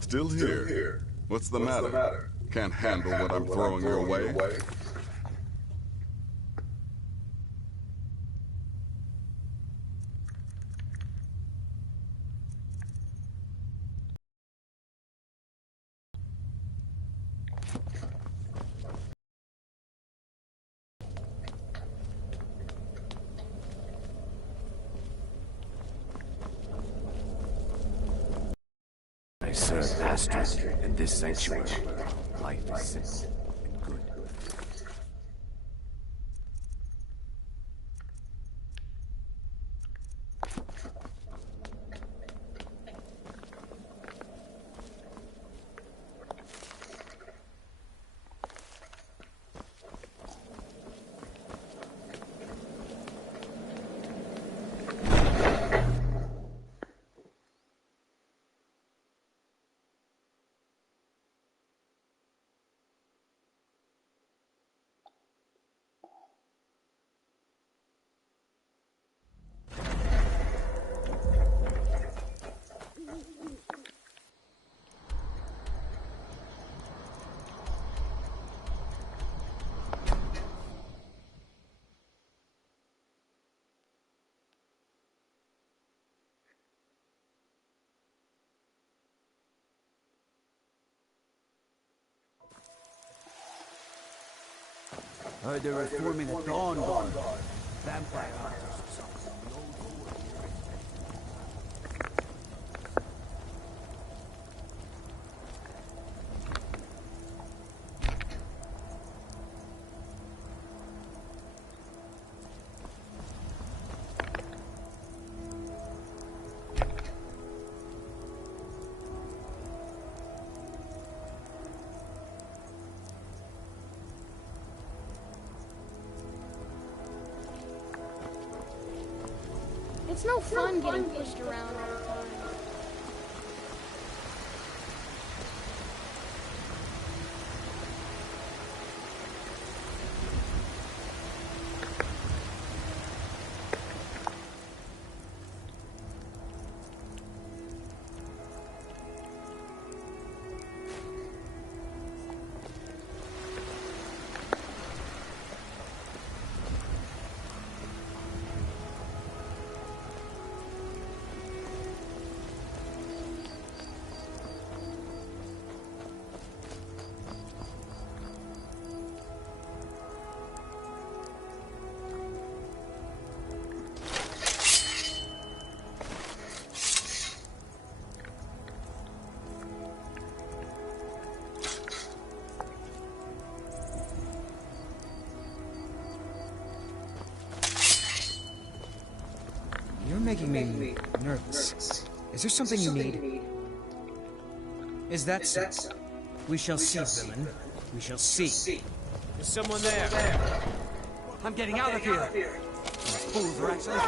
Still here. What's the matter? Can't handle what I'm throwing your way? I serve Astrid in this sanctuary. Life is simple and good. Heard they were forming a dawn guard. Vampire hunters or something. It's no fun getting pushed around all the time. You're making me nervous. Is there something you need? Is that so? We shall see, villain. We shall see. There's someone there. I'm getting out of here. These fools are actually...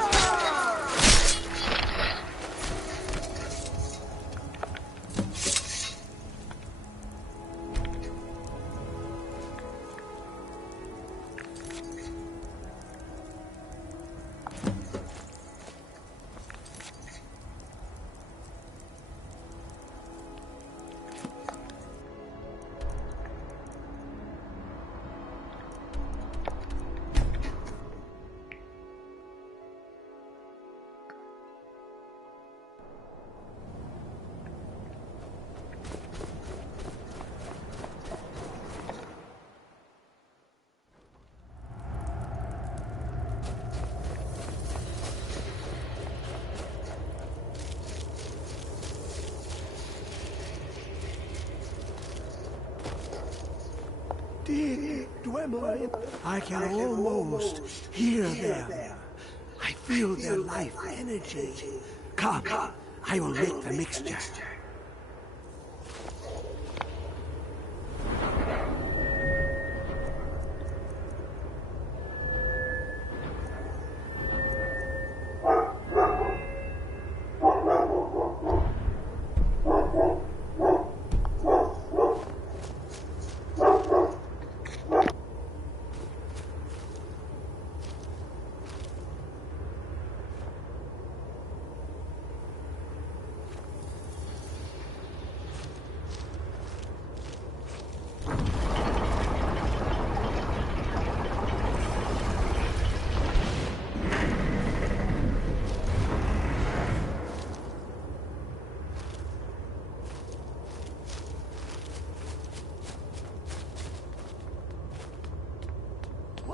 I can almost hear them. I feel their life energy. Come, I will make the mixture.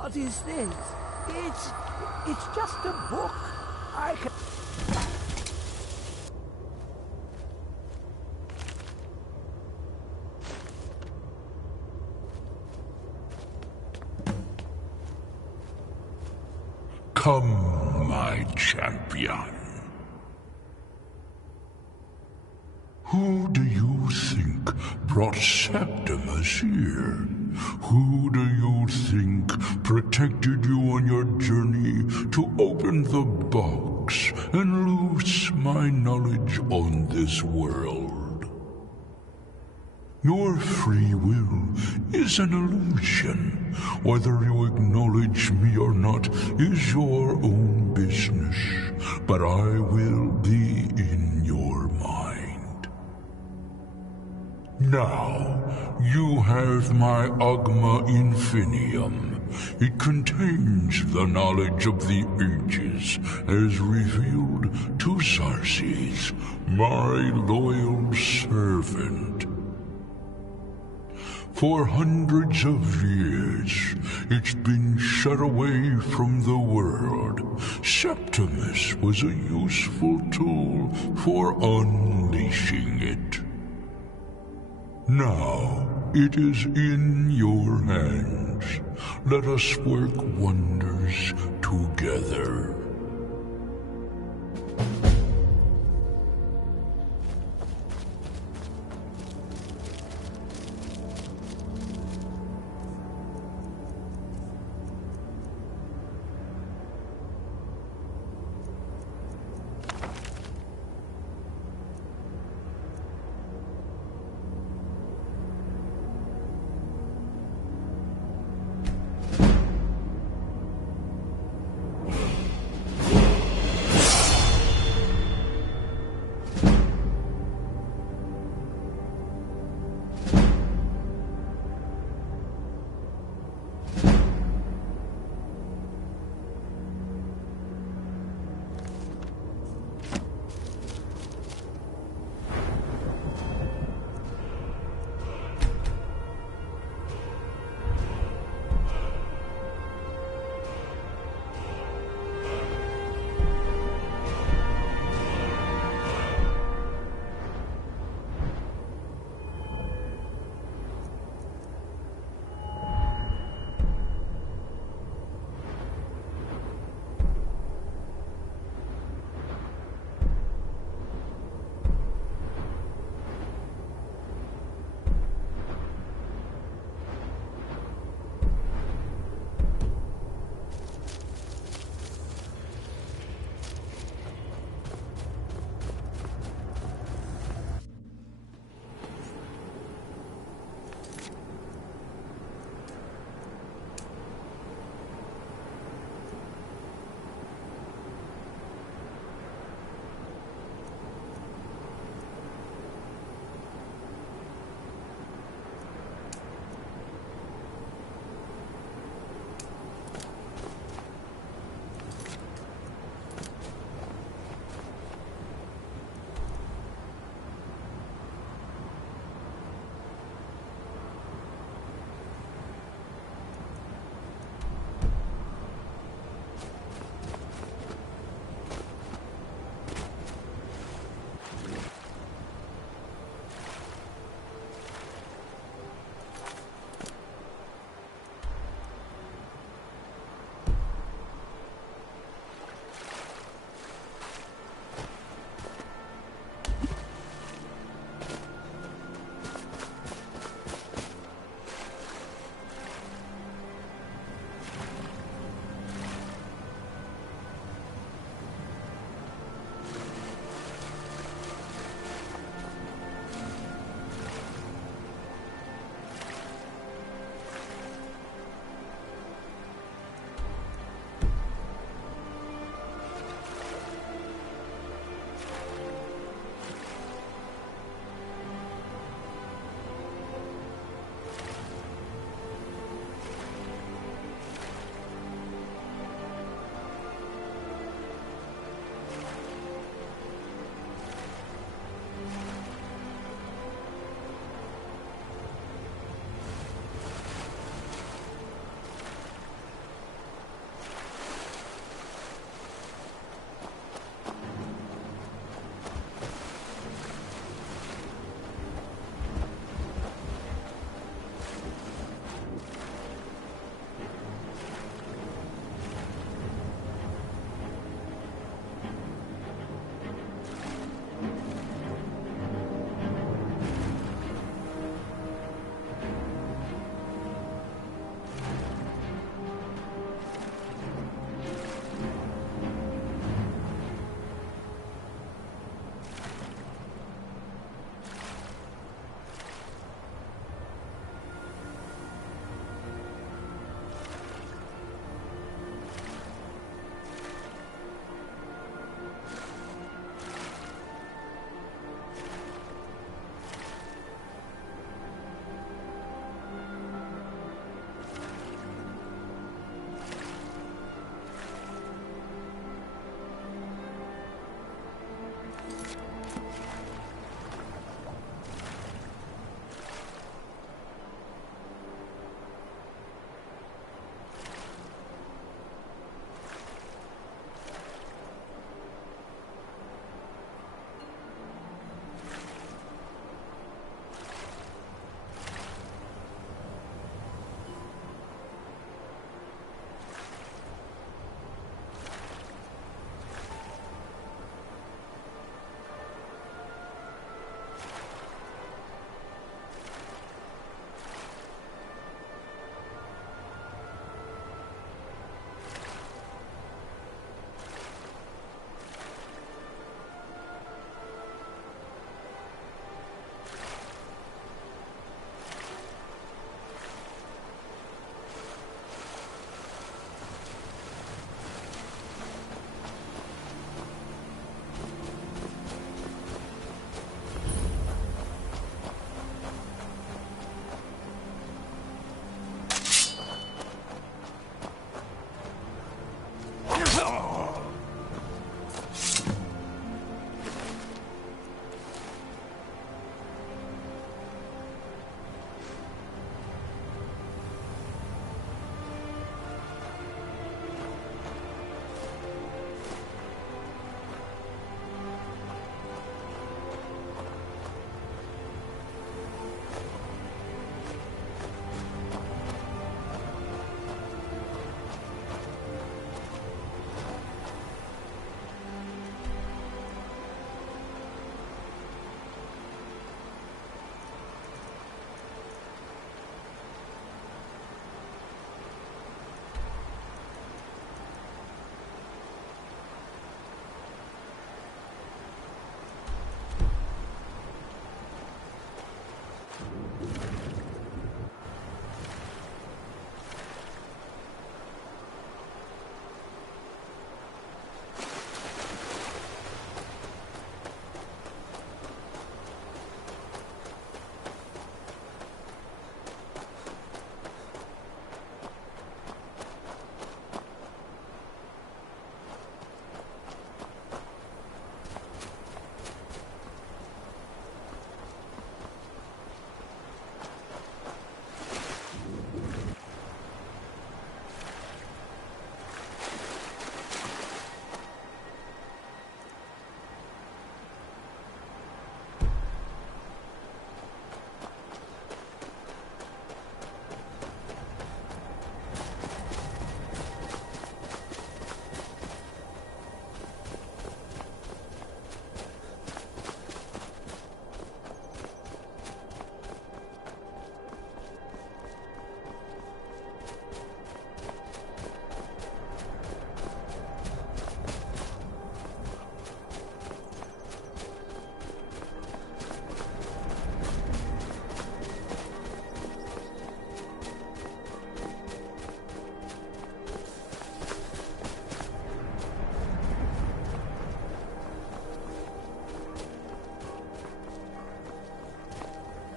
What is this? It's just a book. I can... Come, my champion. Who do you think brought Septimus here? Who do you think protected you on your journey to open the box and loose my knowledge on this world? Your free will is an illusion. Whether you acknowledge me or not is your own business, but I will be in your mind. Now, you have my Agma Infinium. It contains the knowledge of the ages as revealed to Xarxes, my loyal servant. For hundreds of years, it's been shut away from the world. Septimus was a useful tool for unleashing it. Now, it is in your hands. Let us work wonders together.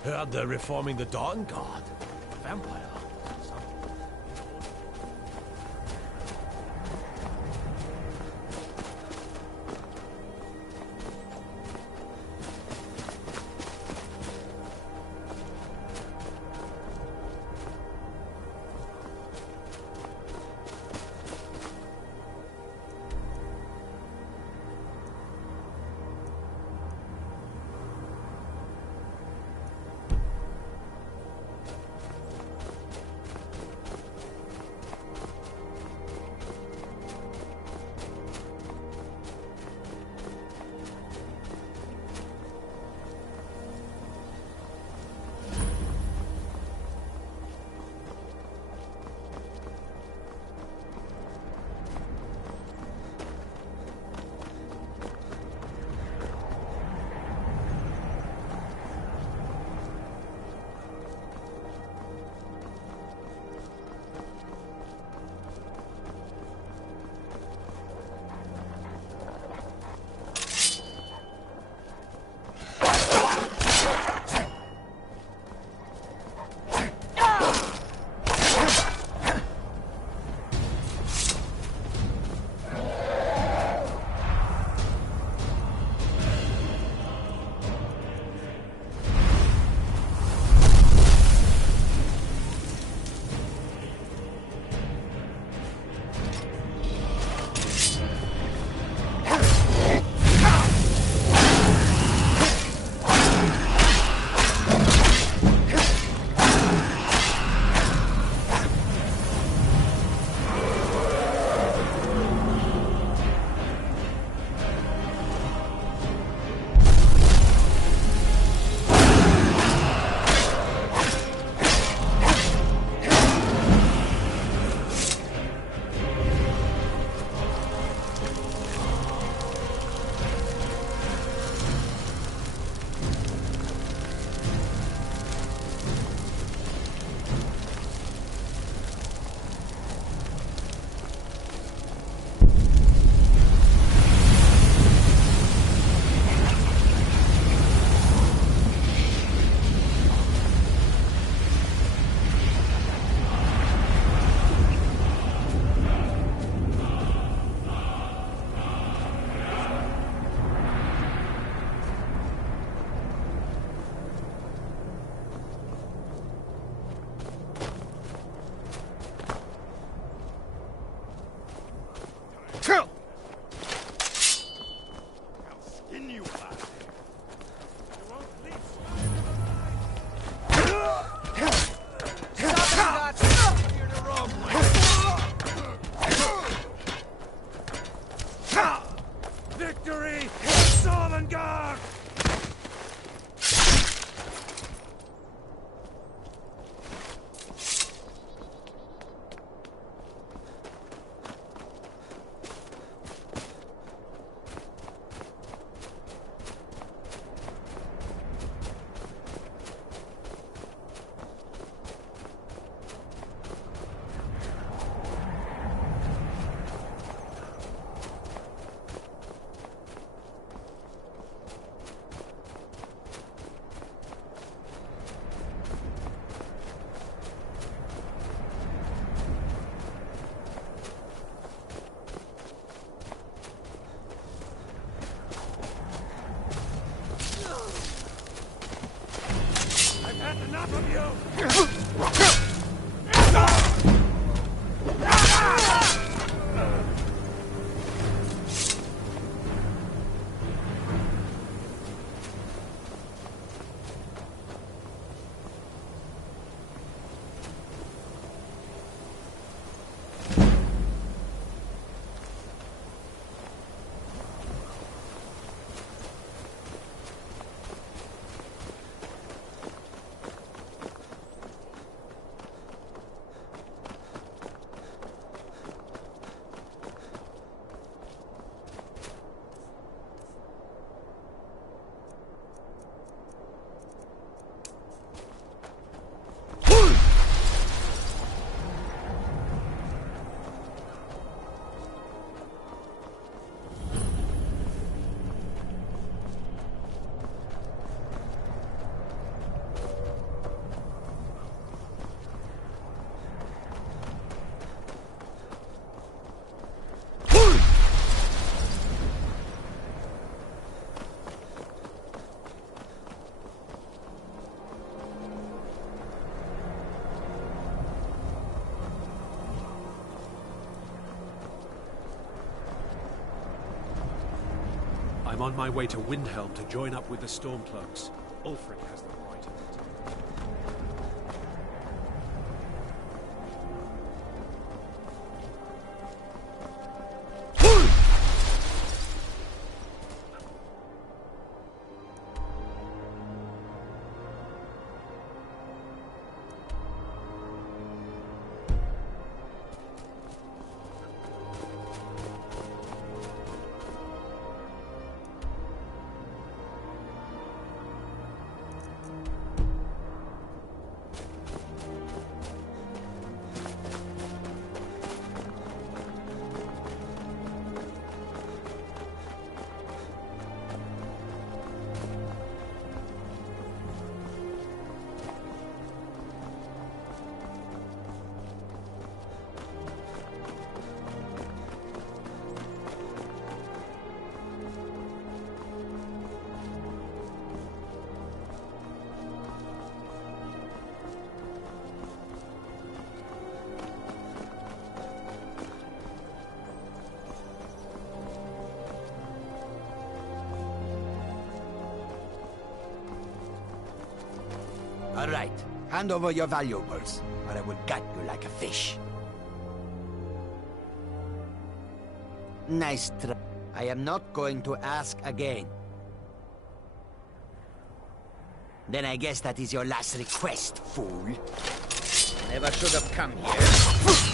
Heard they're reforming the Dawn Guard. Vampire. I'm on my way to Windhelm to join up with the Stormcloaks. Ulfric has the right of it. All right, hand over your valuables, or I will gut you like a fish. Nice try. I am not going to ask again. Then I guess that is your last request, fool. Never should have come here.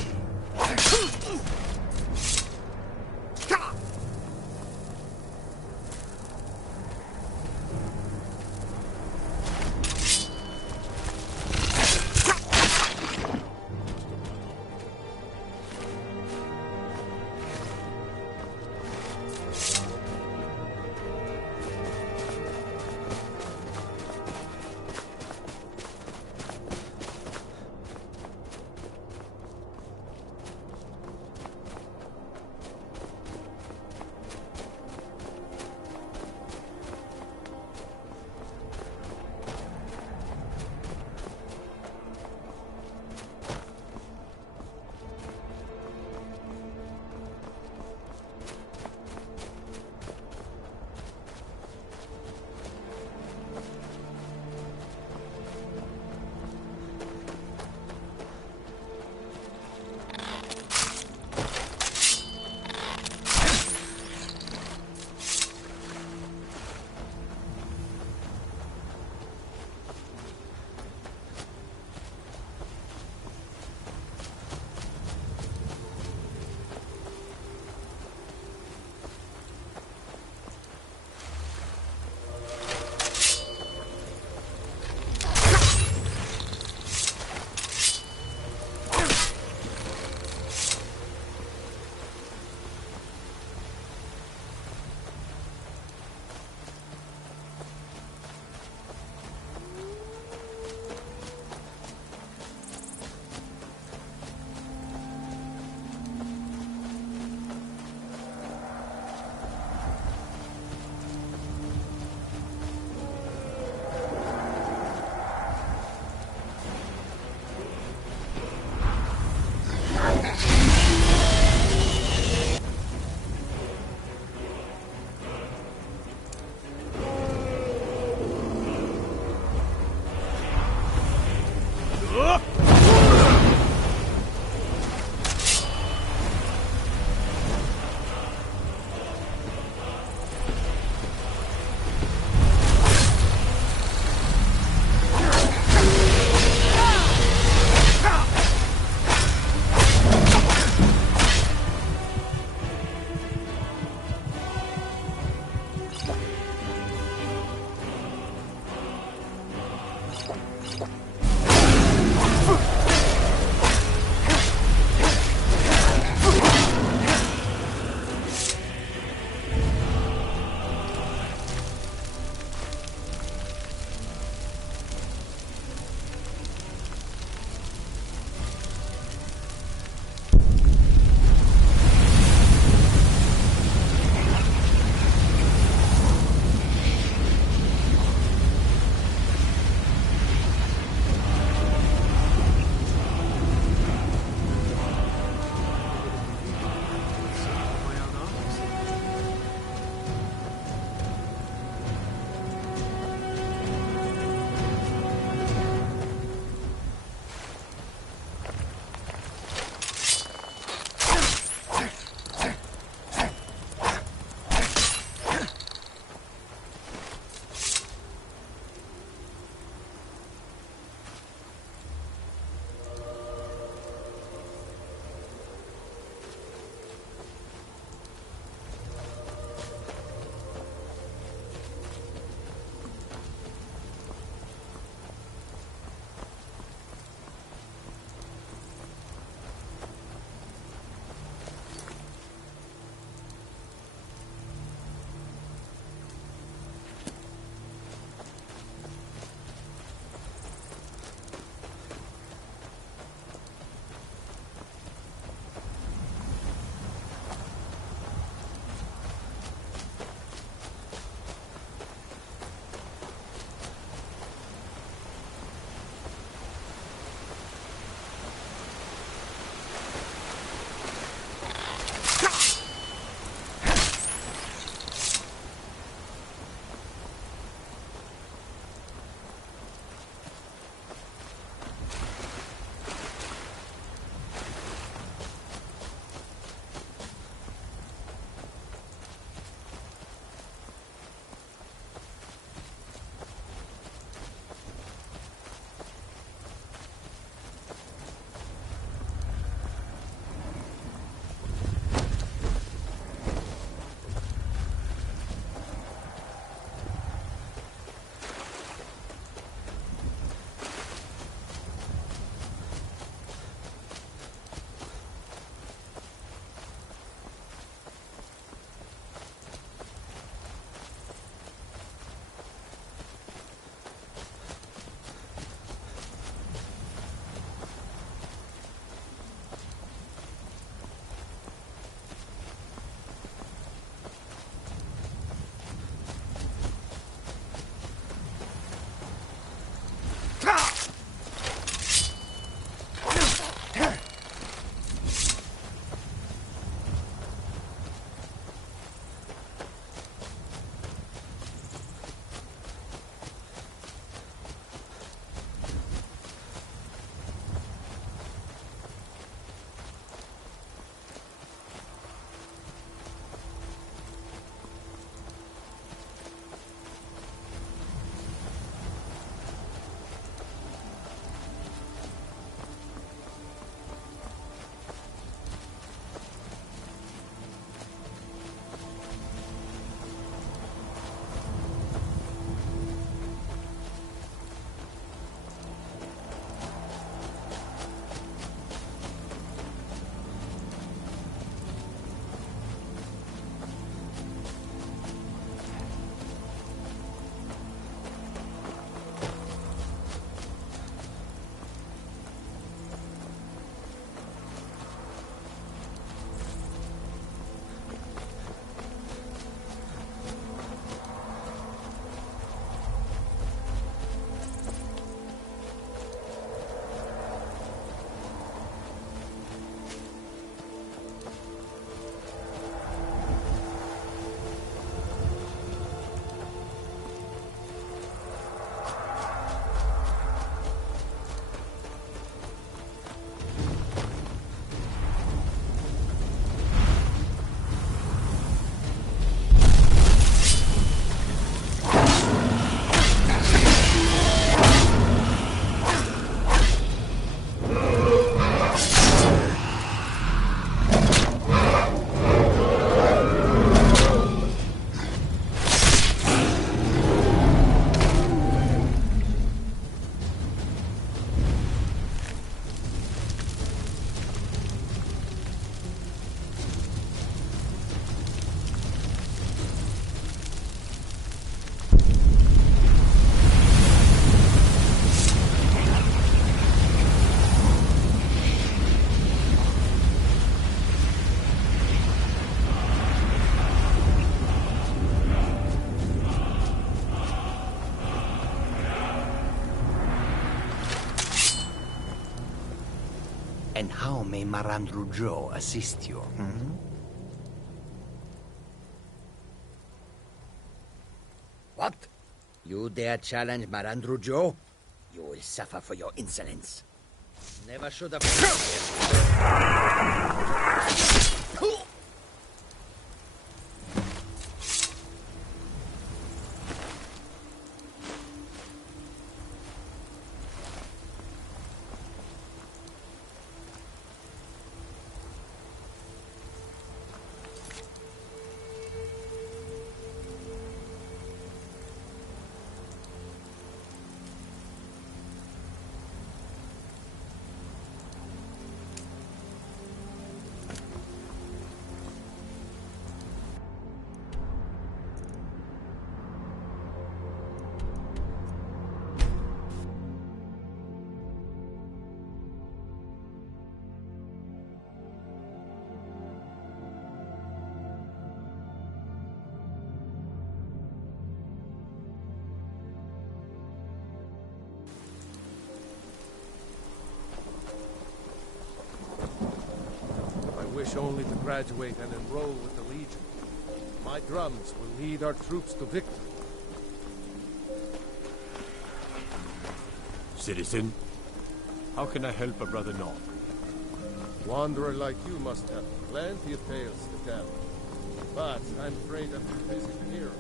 And how may Marandrujo assist you? What? You dare challenge Marandrujo? You will suffer for your insolence. Never should have... I wish only to graduate and enroll with the Legion. My drums will lead our troops to victory. Citizen, how can I help a brother Nog? Wanderer like you must have plenty of tales to tell. But I'm afraid I'm too busy to hear.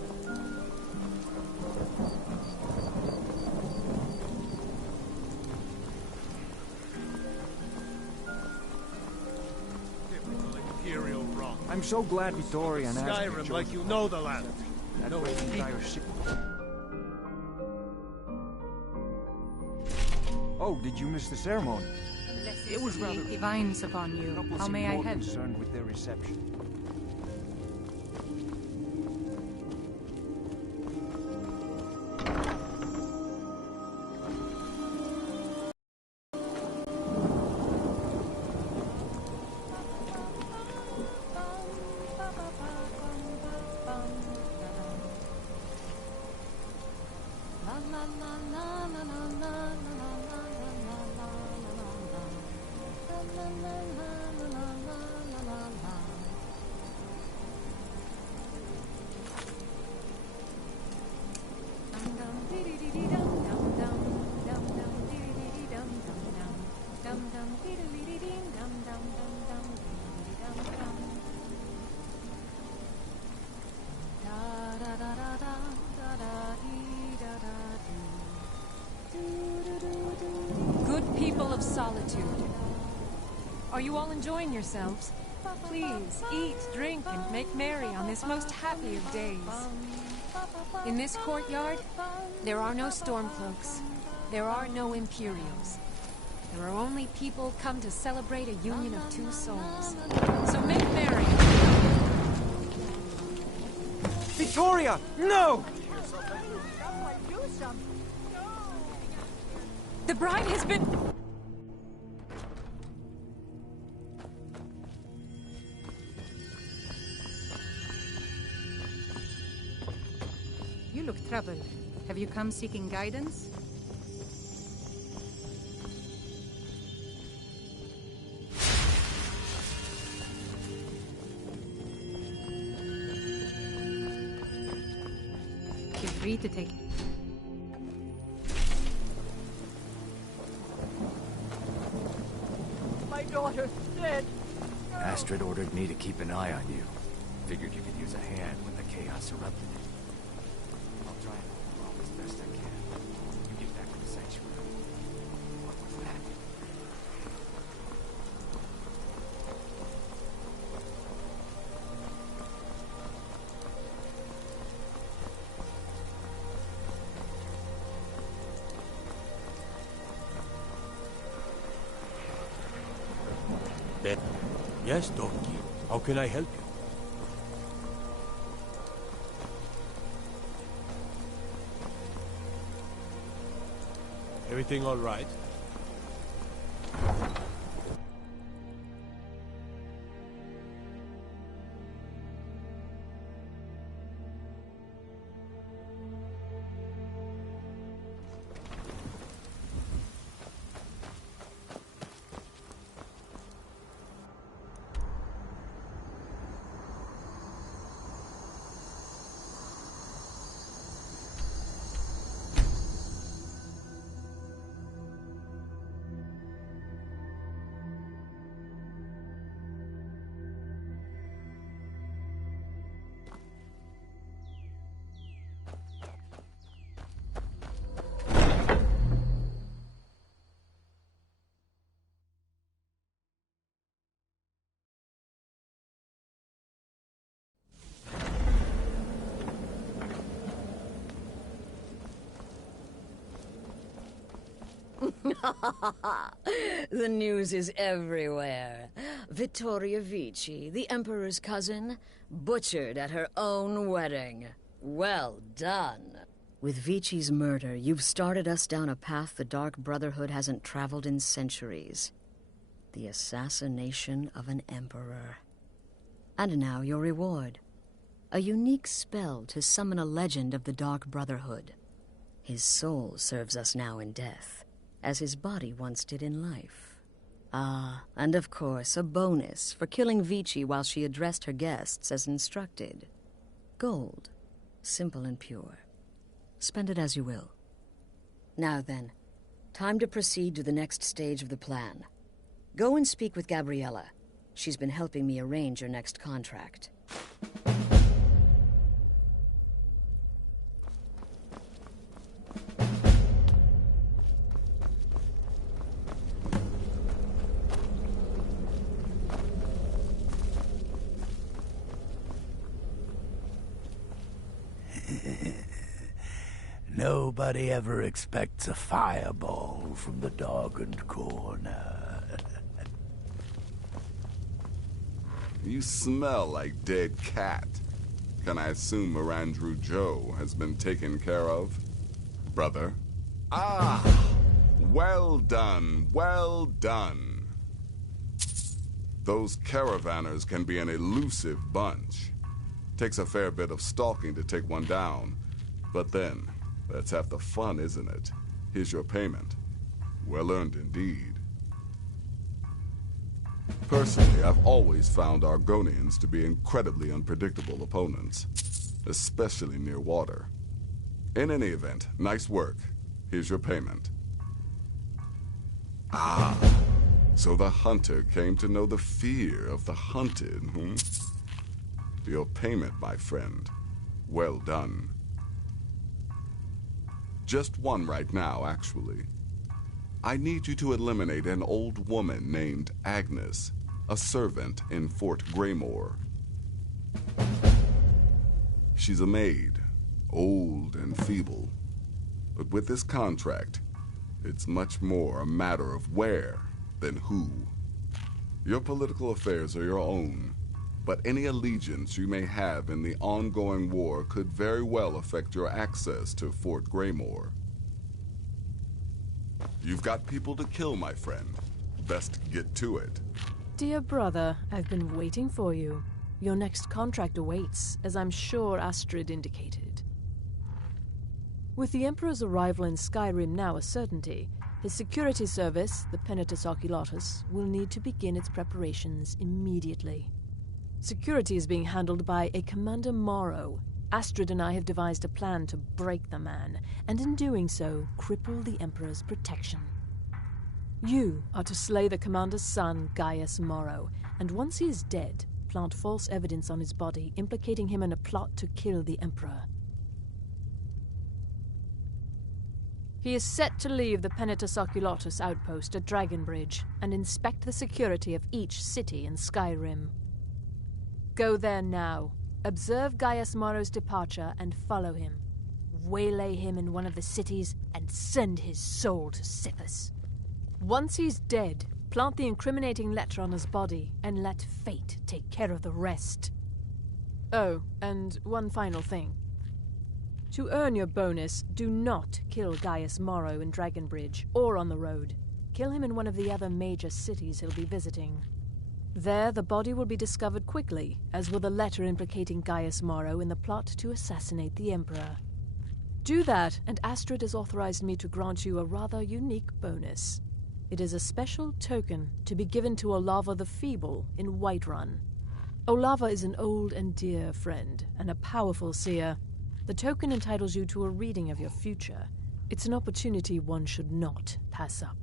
I'm so glad Victorian asked me. Skyrim like you know the land. That way the entire ship. Oh, did you miss the ceremony? It was rather divines upon you. How may I help? Concerned with their reception. Good people of solitude. Are you all enjoying yourselves? Please, eat, drink, and make merry on this most happy of days. In this courtyard, there are no Stormcloaks. There are no Imperials. There are only people come to celebrate a union of two souls. So make merry. Victoria! No! The bride has been... You look troubled. Have you come seeking guidance? Feel free to take it. My daughter's dead. Astrid ordered me to keep an eye on you. Figured you could use a hand when the chaos erupted. I'll try and help as best I can. You get back to the sanctuary. What was that? Yes, Donkey. How can I help you? Everything all right? The news is everywhere. Vittoria Vici, the Emperor's cousin, butchered at her own wedding. Well done. With Vici's murder, you've started us down a path the Dark Brotherhood hasn't traveled in centuries. The assassination of an Emperor. And now your reward. A unique spell to summon a legend of the Dark Brotherhood. His soul serves us now in death, as his body once did in life. Ah, and of course, a bonus for killing Vici while she addressed her guests as instructed. Gold. Simple and pure. Spend it as you will. Now then, time to proceed to the next stage of the plan. Go and speak with Gabriella. She's been helping me arrange your next contract. Nobody ever expects a fireball from the darkened corner. You smell like dead cat. Can I assume Marandru Joe has been taken care of? Brother? Ah! Well done, well done. Those caravanners can be an elusive bunch. Takes a fair bit of stalking to take one down. But then, that's half the fun, isn't it? Here's your payment. Well earned indeed. Personally, I've always found Argonians to be incredibly unpredictable opponents, especially near water. In any event, nice work. Here's your payment. Ah, so the hunter came to know the fear of the hunted, hmm? Your payment, my friend. Well done. Just one right now, actually. I need you to eliminate an old woman named Agnes, a servant in Fort Greymore. She's a maid, old and feeble. But with this contract, it's much more a matter of where than who. Your political affairs are your own, but any allegiance you may have in the ongoing war could very well affect your access to Fort Greymore. You've got people to kill, my friend. Best get to it. Dear brother, I've been waiting for you. Your next contract awaits, as I'm sure Astrid indicated. With the Emperor's arrival in Skyrim now a certainty, his security service, the pt.10 Oculatus, will need to begin its preparations immediately. Security is being handled by a Commander Morrow. Astrid and I have devised a plan to break the man, and in doing so, cripple the Emperor's protection. You are to slay the Commander's son, Gaius Morrow, and once he is dead, plant false evidence on his body, implicating him in a plot to kill the Emperor. He is set to leave the pt.10 Oculatus outpost at Dragonbridge and inspect the security of each city in Skyrim. Go there now. Observe Gaius Morrow's departure and follow him. Waylay him in one of the cities and send his soul to Siphus. Once he's dead, plant the incriminating letter on his body and let fate take care of the rest. Oh, and one final thing. To earn your bonus, do not kill Gaius Morrow in Dragonbridge or on the road. Kill him in one of the other major cities he'll be visiting. There, the body will be discovered quickly, as will the letter implicating Gaius Morrow in the plot to assassinate the Emperor. Do that, and Astrid has authorized me to grant you a rather unique bonus. It is a special token to be given to Olava the Feeble in Whiterun. Olava is an old and dear friend, and a powerful seer. The token entitles you to a reading of your future. It's an opportunity one should not pass up.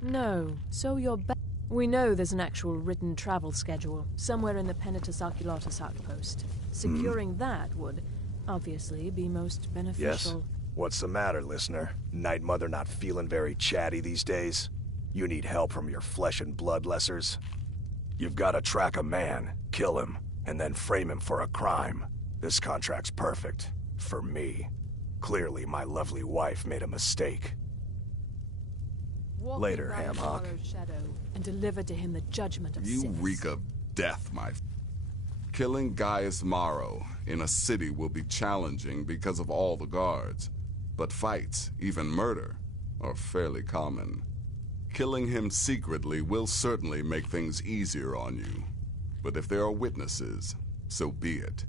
No, so you're back. We know there's an actual written travel schedule, somewhere in the pt.10 Oculatus outpost. Securing that would, obviously, be most beneficial. Yes? What's the matter, listener? Night Mother not feeling very chatty these days? You need help from your flesh and blood lessers? You've got to track a man, kill him, and then frame him for a crime. This contract's perfect. For me. Clearly, my lovely wife made a mistake. Walk Later, in Hamhawk. Tomorrow's shadow and deliver to him the judgment of You sins. reek of death, Killing Gaius Maro in a city will be challenging because of all the guards. But fights, even murder, are fairly common. Killing him secretly will certainly make things easier on you. But if there are witnesses, so be it.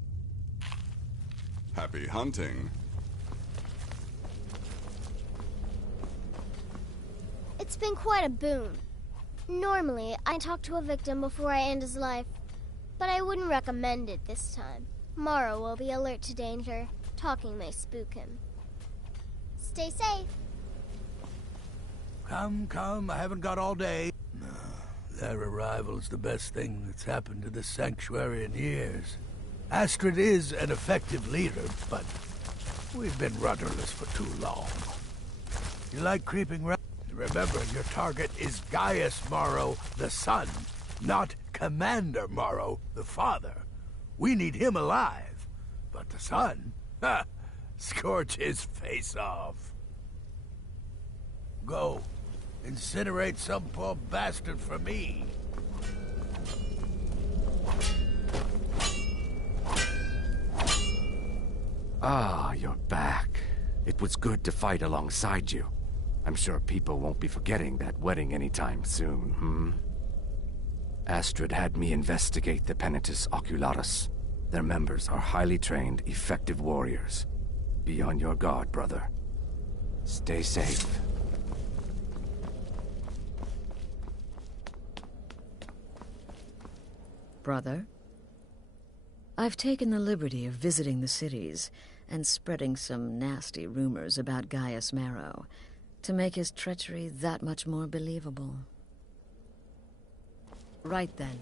Happy hunting. It's been quite a boon. Normally, I talk to a victim before I end his life, but I wouldn't recommend it this time. Morrow will be alert to danger. Talking may spook him. Stay safe. Come, I haven't got all day. Their arrival's the best thing that's happened to the Sanctuary in years. Astrid is an effective leader, but we've been rudderless for too long. You like creeping around? Remember, your target is Gaius Morrow, the son, not Commander Morrow, the father. We need him alive. But the son? Ha! Scorch his face off. Go. Incinerate some poor bastard for me. Ah, you're back. It was good to fight alongside you. I'm sure people won't be forgetting that wedding anytime soon, Astrid had me investigate the Penitus Oculatus. Their members are highly trained, effective warriors. Be on your guard, brother. Stay safe. Brother, I've taken the liberty of visiting the cities and spreading some nasty rumors about Gaius Maro to make his treachery that much more believable. Right then.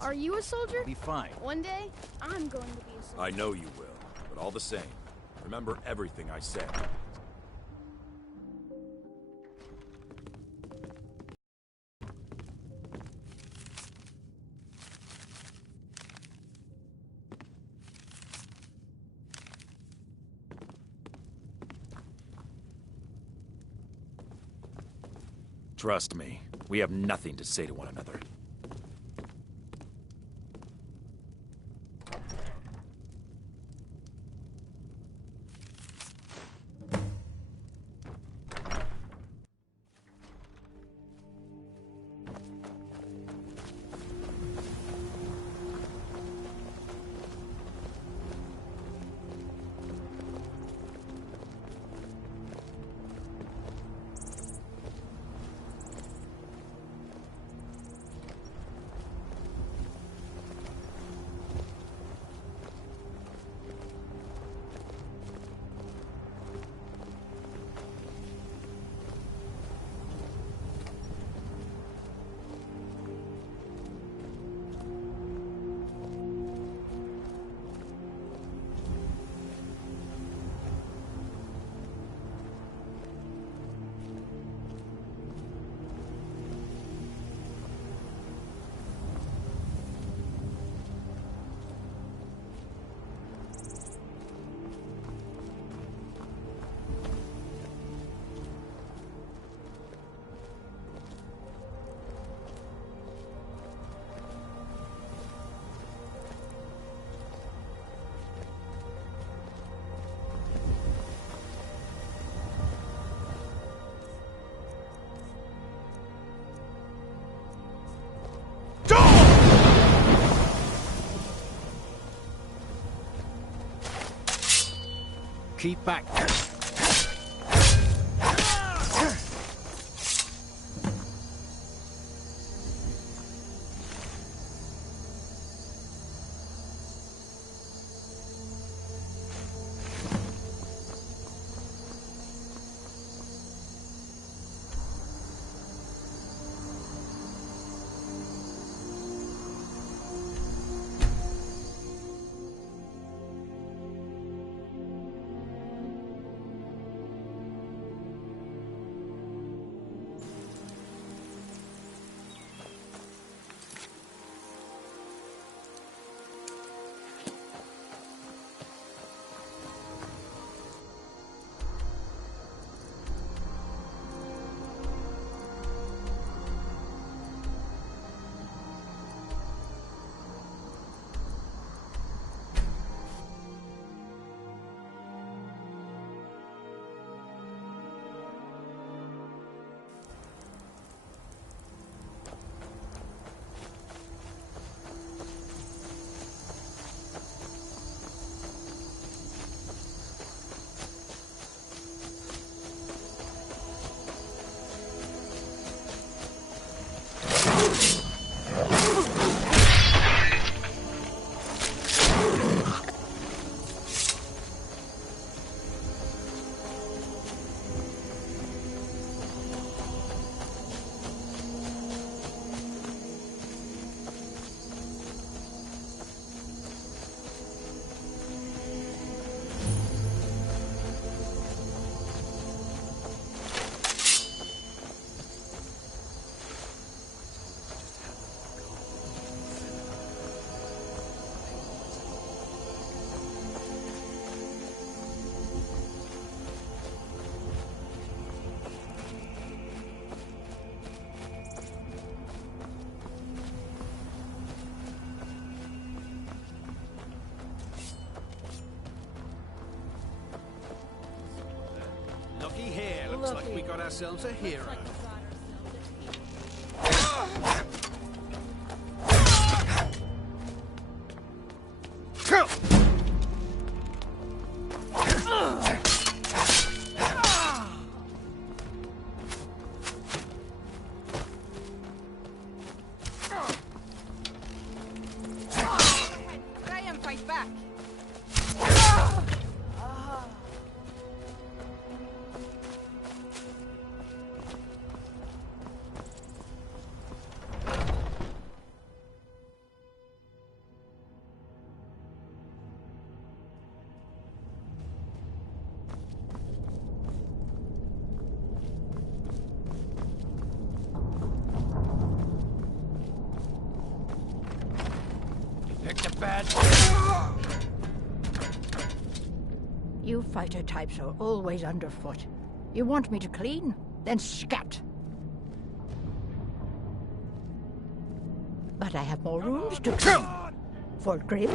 Are you a soldier? Be fine. One day, I'm going to be a soldier. I know you will, but all the same, remember everything I said. Trust me, we have nothing to say to one another. keep back. Looky here, looks like we got ourselves a hero. Try and fight back. Picked a bad... You fighter types are always underfoot. You want me to clean? Then scat. But I have more rooms to clean. For grave.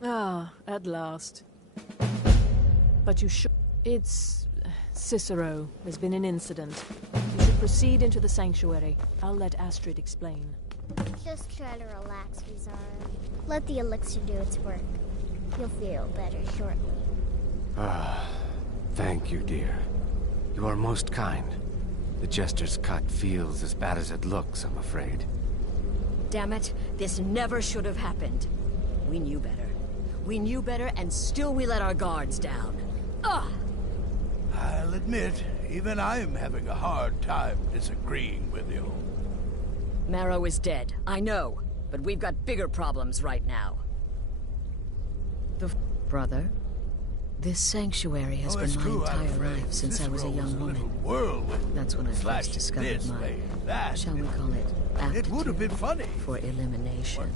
Ah, at last. But you should... It's... Cicero. There's been an incident. You should proceed into the sanctuary. I'll let Astrid explain. Just try to relax, Vizara. Let the elixir do its work. You'll feel better shortly. Ah, thank you, dear. You are most kind. The Jester's cut feels as bad as it looks, I'm afraid. Damn it, this never should have happened. We knew better. We knew better, and still we let our guards down. Ugh! I'll admit, even I'm having a hard time disagreeing with you. Marrow is dead, I know, but we've got bigger problems right now. Brother, this sanctuary has been my entire life since I was a young woman. That's when I first discovered my, shall we call it, aptitude it would have been funny for elimination.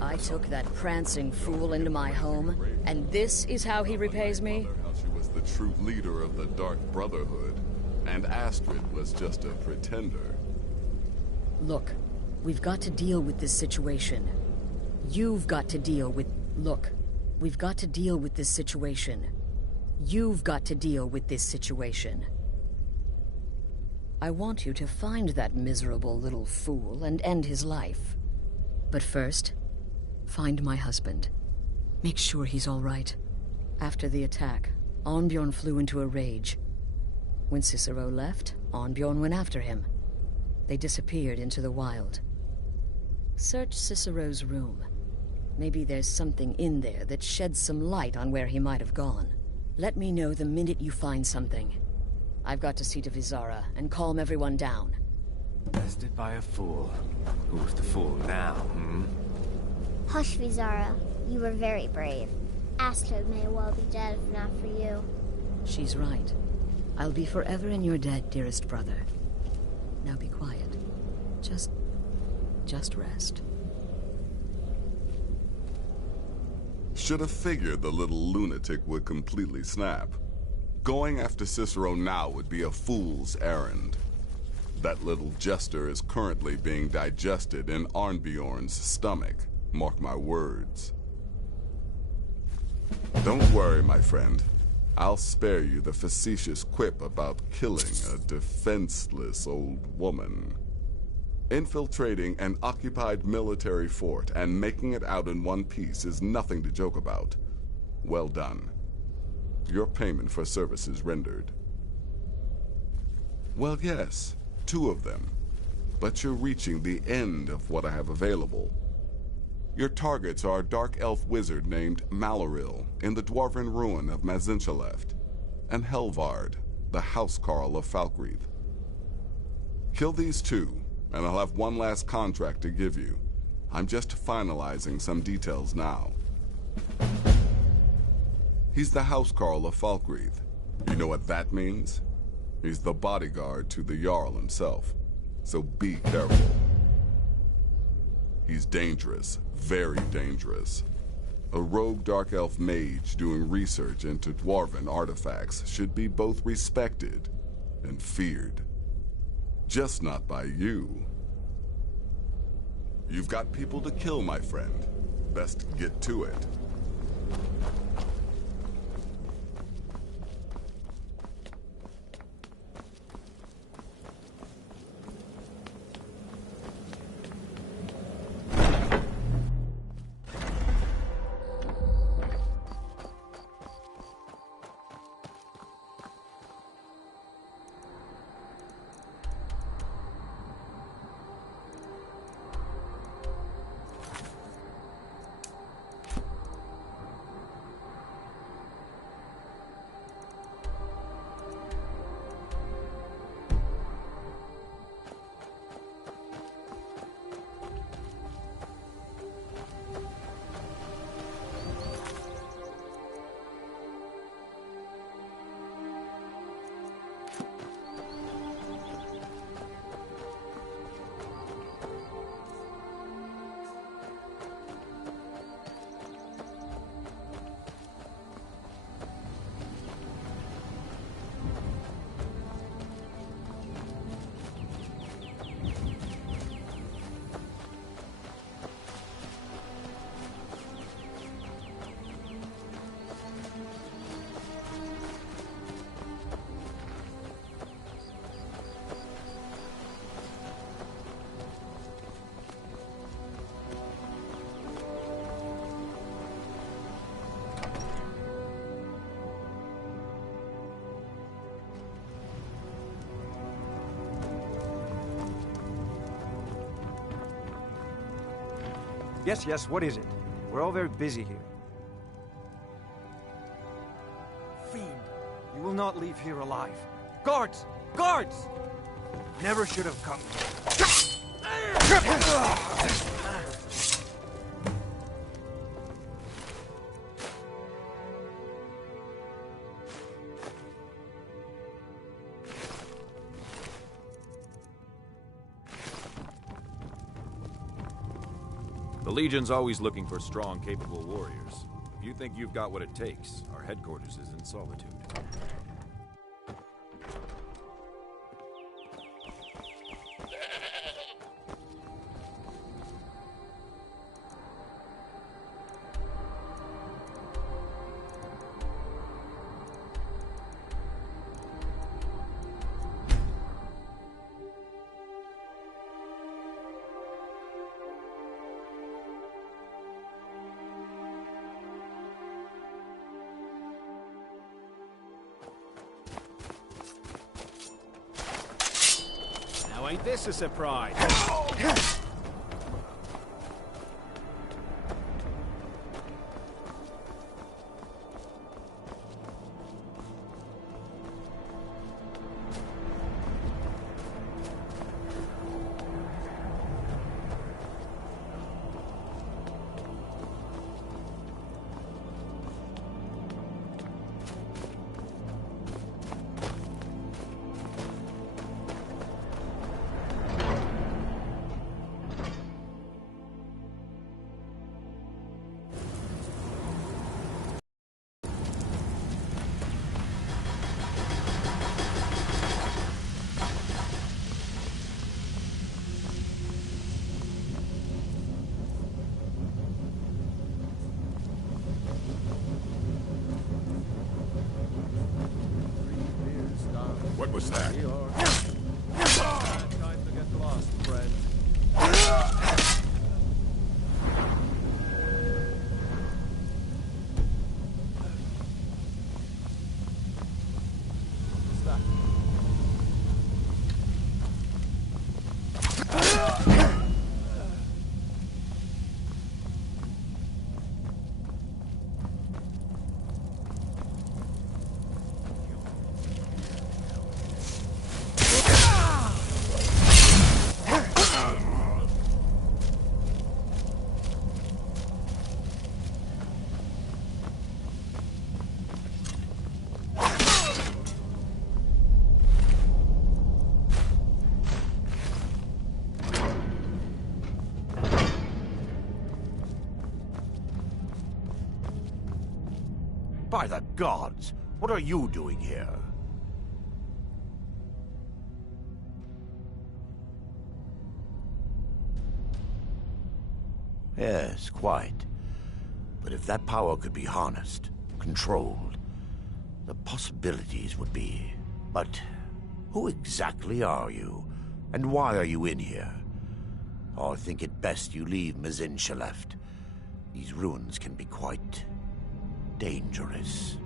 I took that prancing fool into my home, and this is how he repays me? She was the true leader of the Dark Brotherhood, and Astrid was just a pretender. Look, we've got to deal with this situation. You've got to deal with... Look, we've got to deal with this situation. You've got to deal with this situation. I want you to find that miserable little fool and end his life. But first, find my husband. Make sure he's all right. After the attack, Arnbjorn flew into a rage. When Cicero left, Arnbjorn went after him. They disappeared into the wild. Search Cicero's room. Maybe there's something in there that sheds some light on where he might have gone. Let me know the minute you find something. I've got to see to Vizara and calm everyone down. Bested by a fool. Who's the fool now, hmm? Hush, Vizara. You were very brave. Astrid may well be dead if not for you. She's right. I'll be forever in your debt, dearest brother. Now be quiet. Just rest. Should have figured the little lunatic would completely snap. Going after Cicero now would be a fool's errand. That little jester is currently being digested in Arnbjorn's stomach. Mark my words. Don't worry, my friend. I'll spare you the facetious quip about killing a defenseless old woman. Infiltrating an occupied military fort and making it out in one piece is nothing to joke about. Well done. Your payment for services rendered. Well, yes, 2 of them. But you're reaching the end of what I have available. Your targets are a dark elf wizard named Maloril in the dwarven ruin of Mazinchaleft, and Helvard, the housecarl of Falkreath. Kill these 2, and I'll have one last contract to give you. I'm just finalizing some details now. He's the housecarl of Falkreath. You know what that means? He's the bodyguard to the Jarl himself, so be careful. He's dangerous, very dangerous. A rogue dark elf mage doing research into dwarven artifacts should be both respected and feared. Just not by you. You've got people to kill, my friend. Best get to it. Yes, what is it? We're all very busy here. Fiend, you will not leave here alive. Guards! Guards! Never should have come. The Legion's always looking for strong, capable warriors. If you think you've got what it takes, our headquarters is in Solitude. Now ain't this a surprise? What was that? Time to get lost, friend. By the gods, what are you doing here? Yes, quite. But if that power could be harnessed, controlled, the possibilities would be... But who exactly are you? And why are you in here? I think it best you leave Mazin Shaleft. These ruins can be quite... dangerous.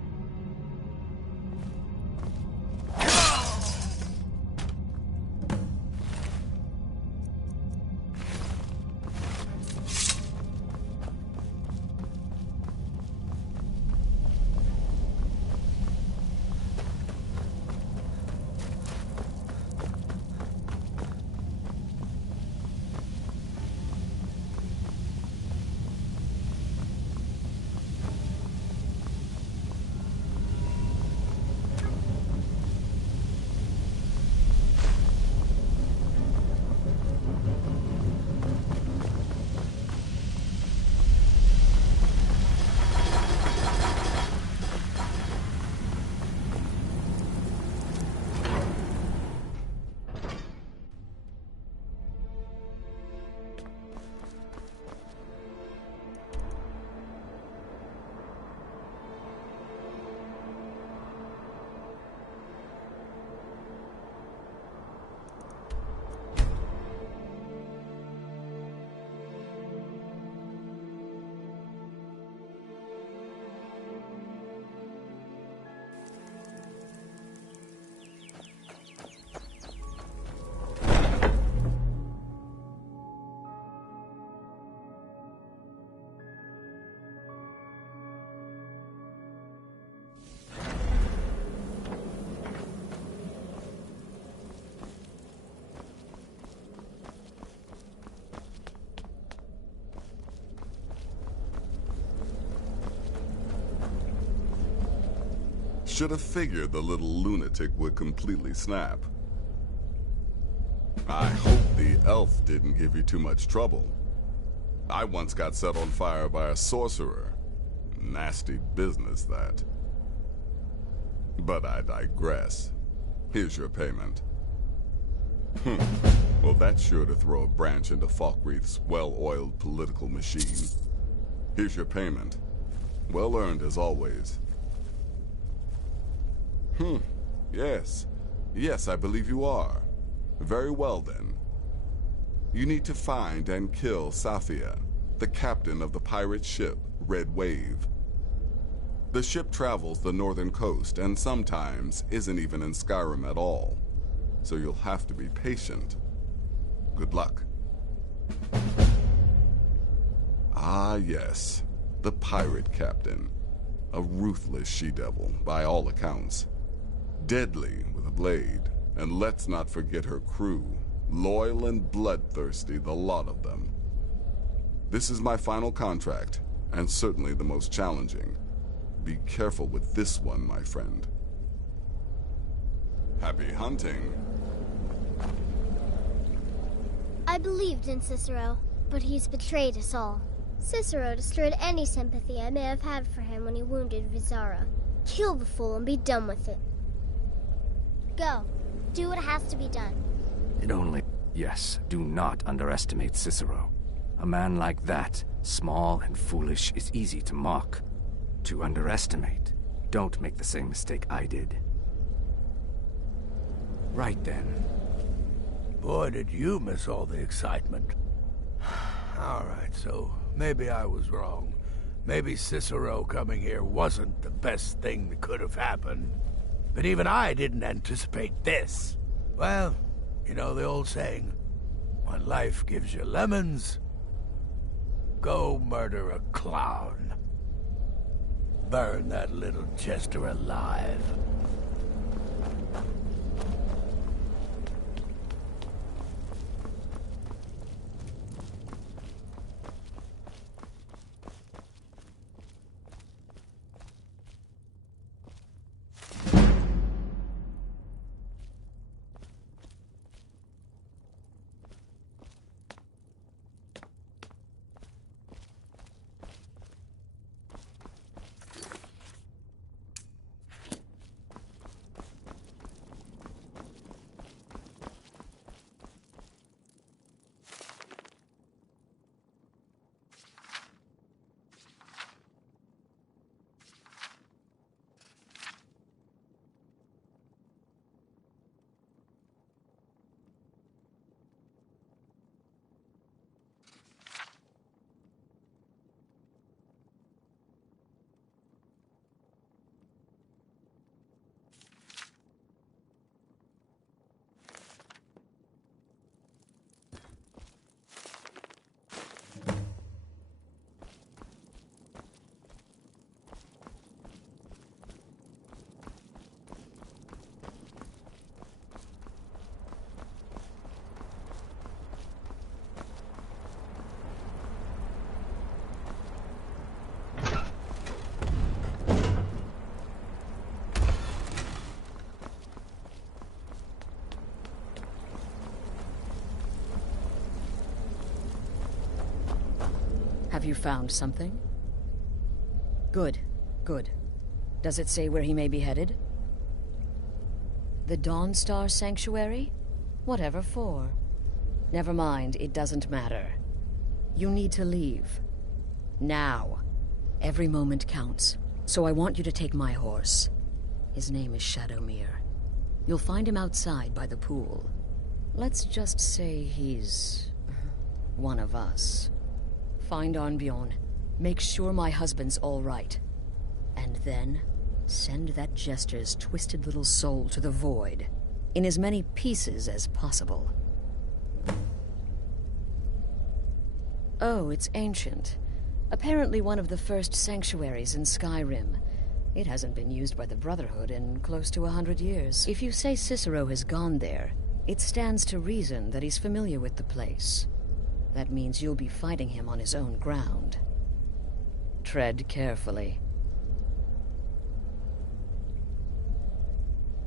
Should have figured the little lunatic would completely snap. I hope the elf didn't give you too much trouble. I once got set on fire by a sorcerer. Nasty business, that. But I digress. Here's your payment. Well, that's sure to throw a branch into Falkreath's well-oiled political machine. Here's your payment. Well earned, as always. Yes. Yes, I believe you are. Very well, then. You need to find and kill Safia, the captain of the pirate ship, Red Wave. The ship travels the northern coast and sometimes isn't even in Skyrim at all, so you'll have to be patient. Good luck. Ah, yes. The pirate captain. A ruthless she-devil, by all accounts. Deadly with a blade, and let's not forget her crew. Loyal and bloodthirsty, the lot of them. This is my final contract, and certainly the most challenging. Be careful with this one, my friend. Happy hunting. I believed in Cicero, but he's betrayed us all. Cicero destroyed any sympathy I may have had for him when he wounded Vizara. Kill the fool and be done with it. Go. Do what has to be done. Yes, do not underestimate Cicero. A man like that, small and foolish, is easy to mock. To underestimate. Don't make the same mistake I did. Right then. Boy, did you miss all the excitement. All right, so maybe I was wrong. Maybe Cicero coming here wasn't the best thing that could have happened. But even I didn't anticipate this. Well, you know the old saying, when life gives you lemons, go murder a clown. Burn that little jester alive. Have you found something? Good, good. Does it say where he may be headed? The Dawnstar Sanctuary? Whatever for. Never mind, it doesn't matter. You need to leave. Now. Every moment counts, so I want you to take my horse. His name is Shadowmere. You'll find him outside by the pool. Let's just say he's one of us. Find Arnbjorn. Make sure my husband's all right. And then, send that jester's twisted little soul to the void, in as many pieces as possible. Oh, it's ancient. Apparently one of the first sanctuaries in Skyrim. It hasn't been used by the Brotherhood in close to 100 years. If you say Cicero has gone there, it stands to reason that he's familiar with the place. That means you'll be fighting him on his own ground. Tread carefully.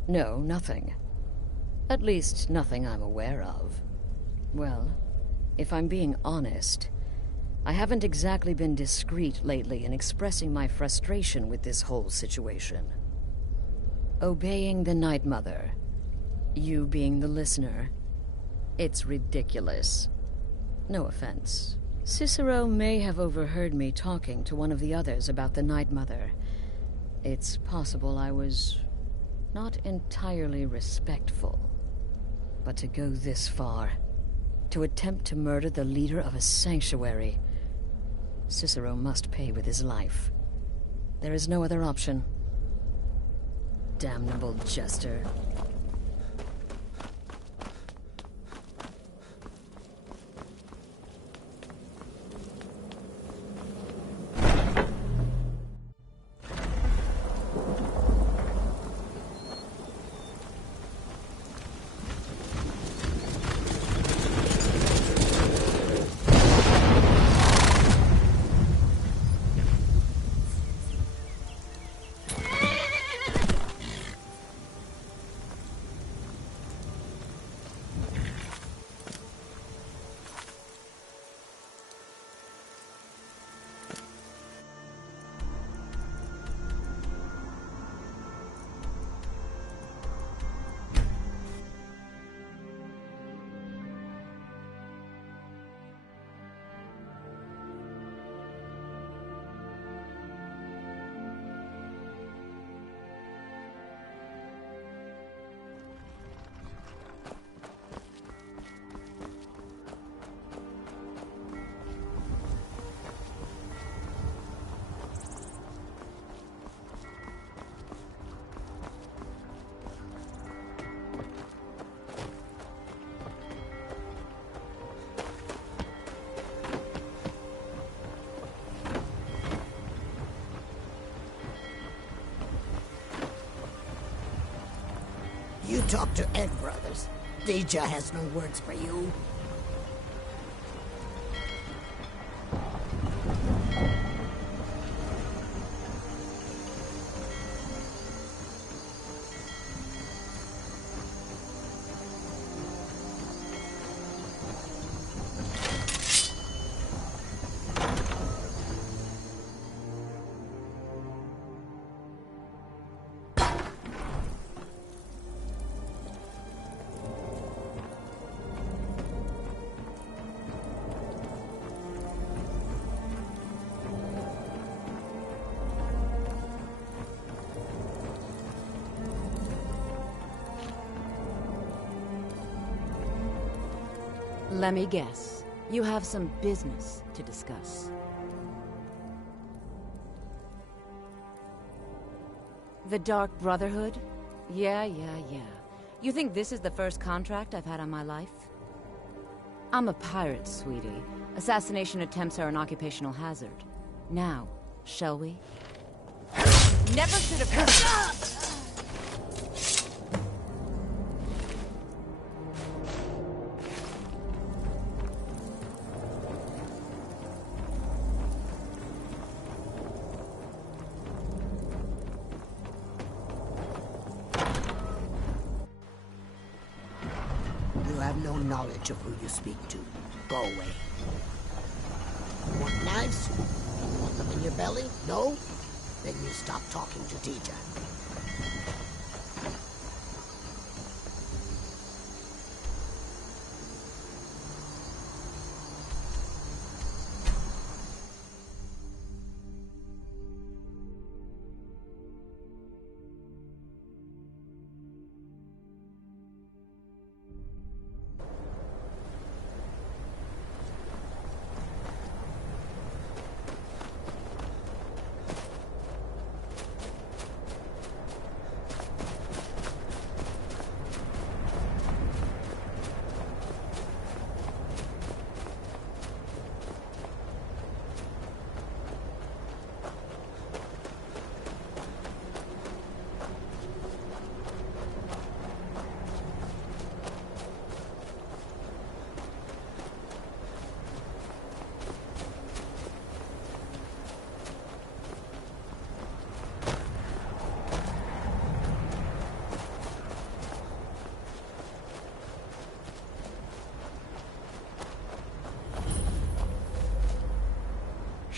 No, nothing. At least, nothing I'm aware of. Well, if I'm being honest, I haven't exactly been discreet lately in expressing my frustration with this whole situation. Obeying the Night Mother, you being the listener, it's ridiculous. No offense. Cicero may have overheard me talking to one of the others about the Night Mother. It's possible I was not entirely respectful. But to go this far, to attempt to murder the leader of a sanctuary, Cicero must pay with his life. There is no other option. Damnable jester. You talk to Egg Brothers. Deja has no words for you. Let me guess. You have some business to discuss. The Dark Brotherhood? Yeah. You think this is the first contract I've had on my life? I'm a pirate, sweetie. Assassination attempts are an occupational hazard. Now, shall we? Never should have... No knowledge of who you speak to. Go away. You want knives? You want them in your belly? No? Then you stop talking to Deja.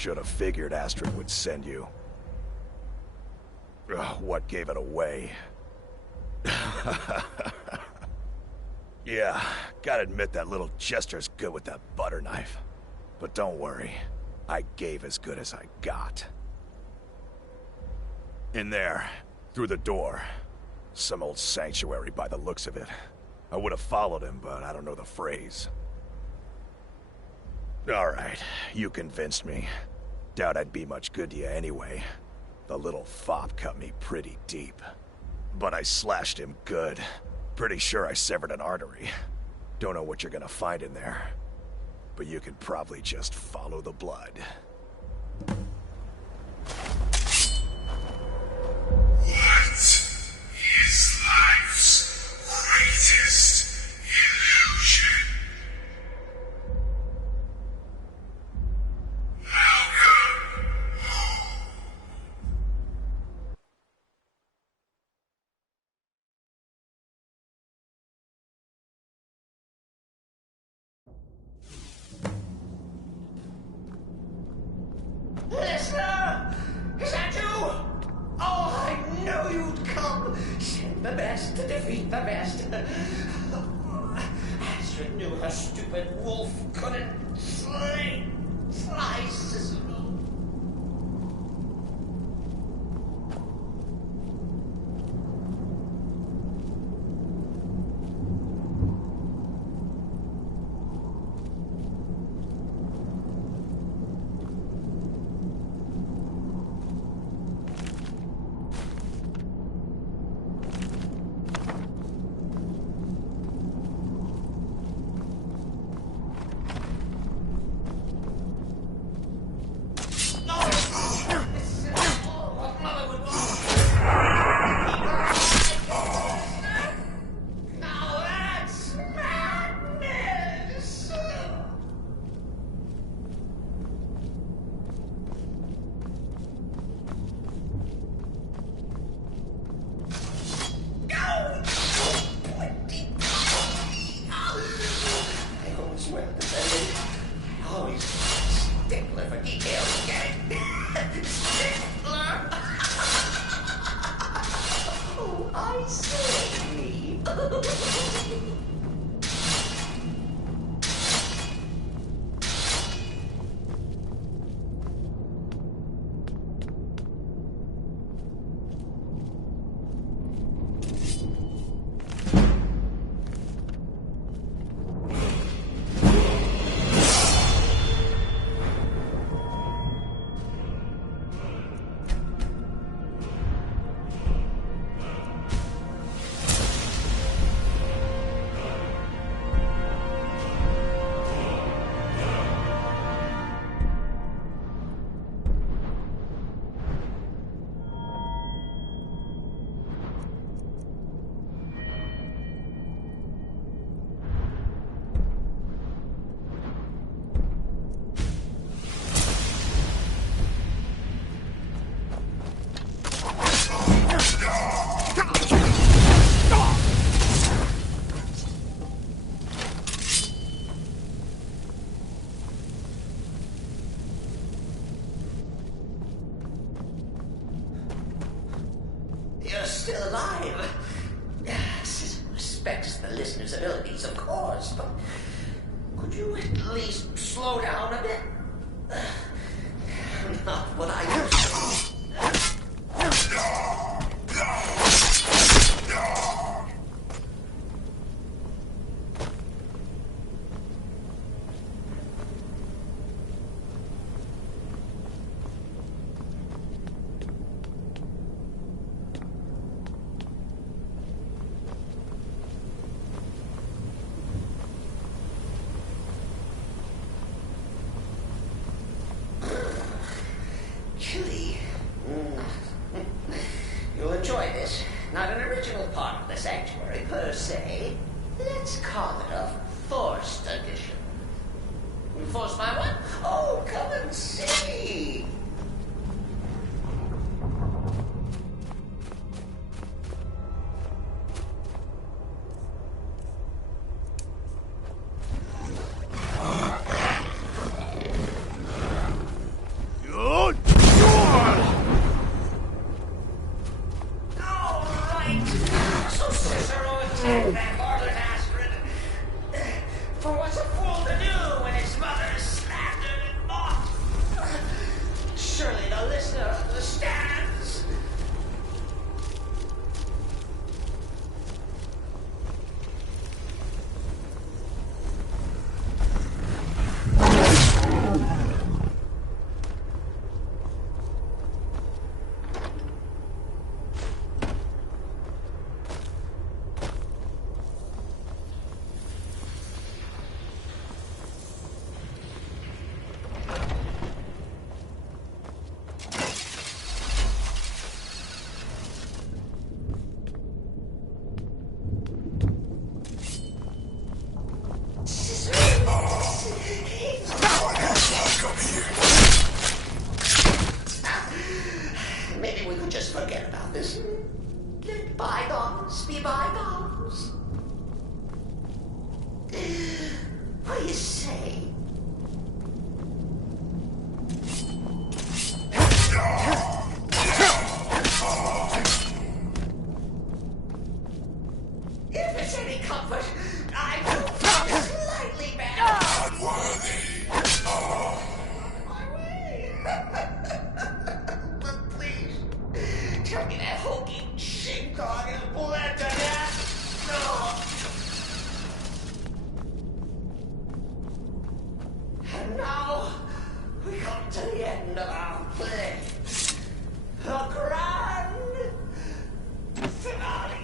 Should have figured Astrid would send you. Ugh, what gave it away? Yeah, gotta admit that little gesture's good with that butter knife. But don't worry, I gave as good as I got. In there, through the door. Some old sanctuary by the looks of it. I would have followed him, but I don't know the phrase. Alright, you convinced me. Doubt I'd be much good to you anyway. The little fop cut me pretty deep. But I slashed him good. Pretty sure I severed an artery. Don't know what you're gonna find in there. But you can probably just follow the blood. What is life's greatest illusion? How come? Listener! Is that you? Oh, I knew you'd come! Send the best to defeat the best. Astrid knew her stupid wolf couldn't slice me. You're still alive. Respects the listener's abilities, of course, but could you at least slow down a bit? Not what I used to. Chilly say? If it's any comfort, I will feel slightly better. Unworthy. My way. But please, tell me that hulking sheepdog is bled to death. No. And now we come to the end of our play. The grand finale.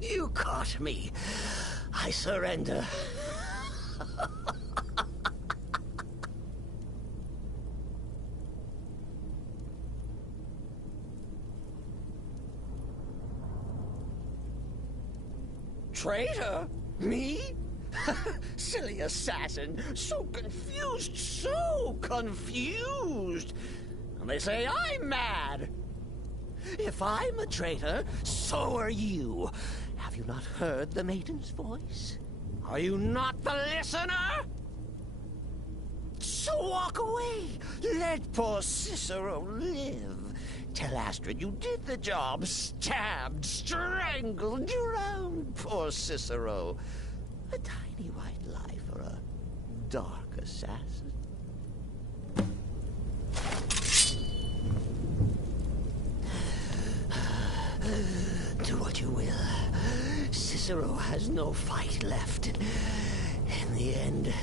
You caught me. I surrender. Traitor? Me? Silly assassin. So confused, so confused. And they say I'm mad. If I'm a traitor, so are you. Have you not heard the maiden's voice? Are you not the listener? So walk away. Let poor Cicero live. Tell Astrid you did the job. Stabbed, strangled, drowned poor Cicero. A tiny white lie for a dark assassin. Do what you will. Cicero has no fight left. In the end,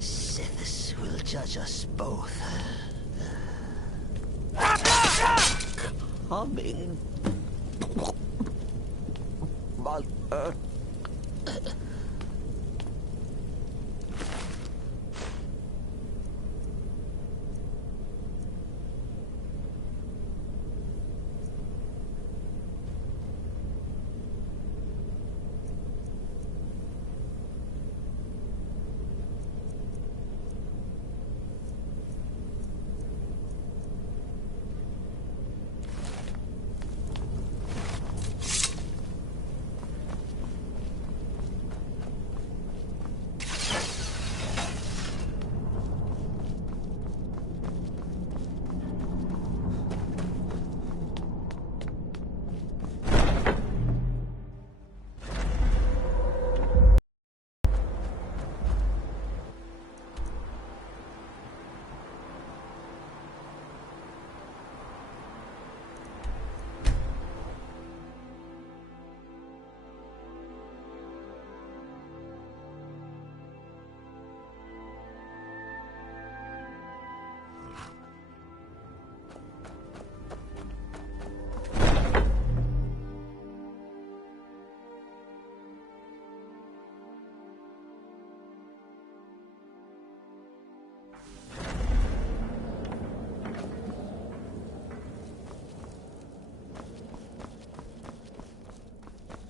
Sithis will judge us both. Coming. Mother.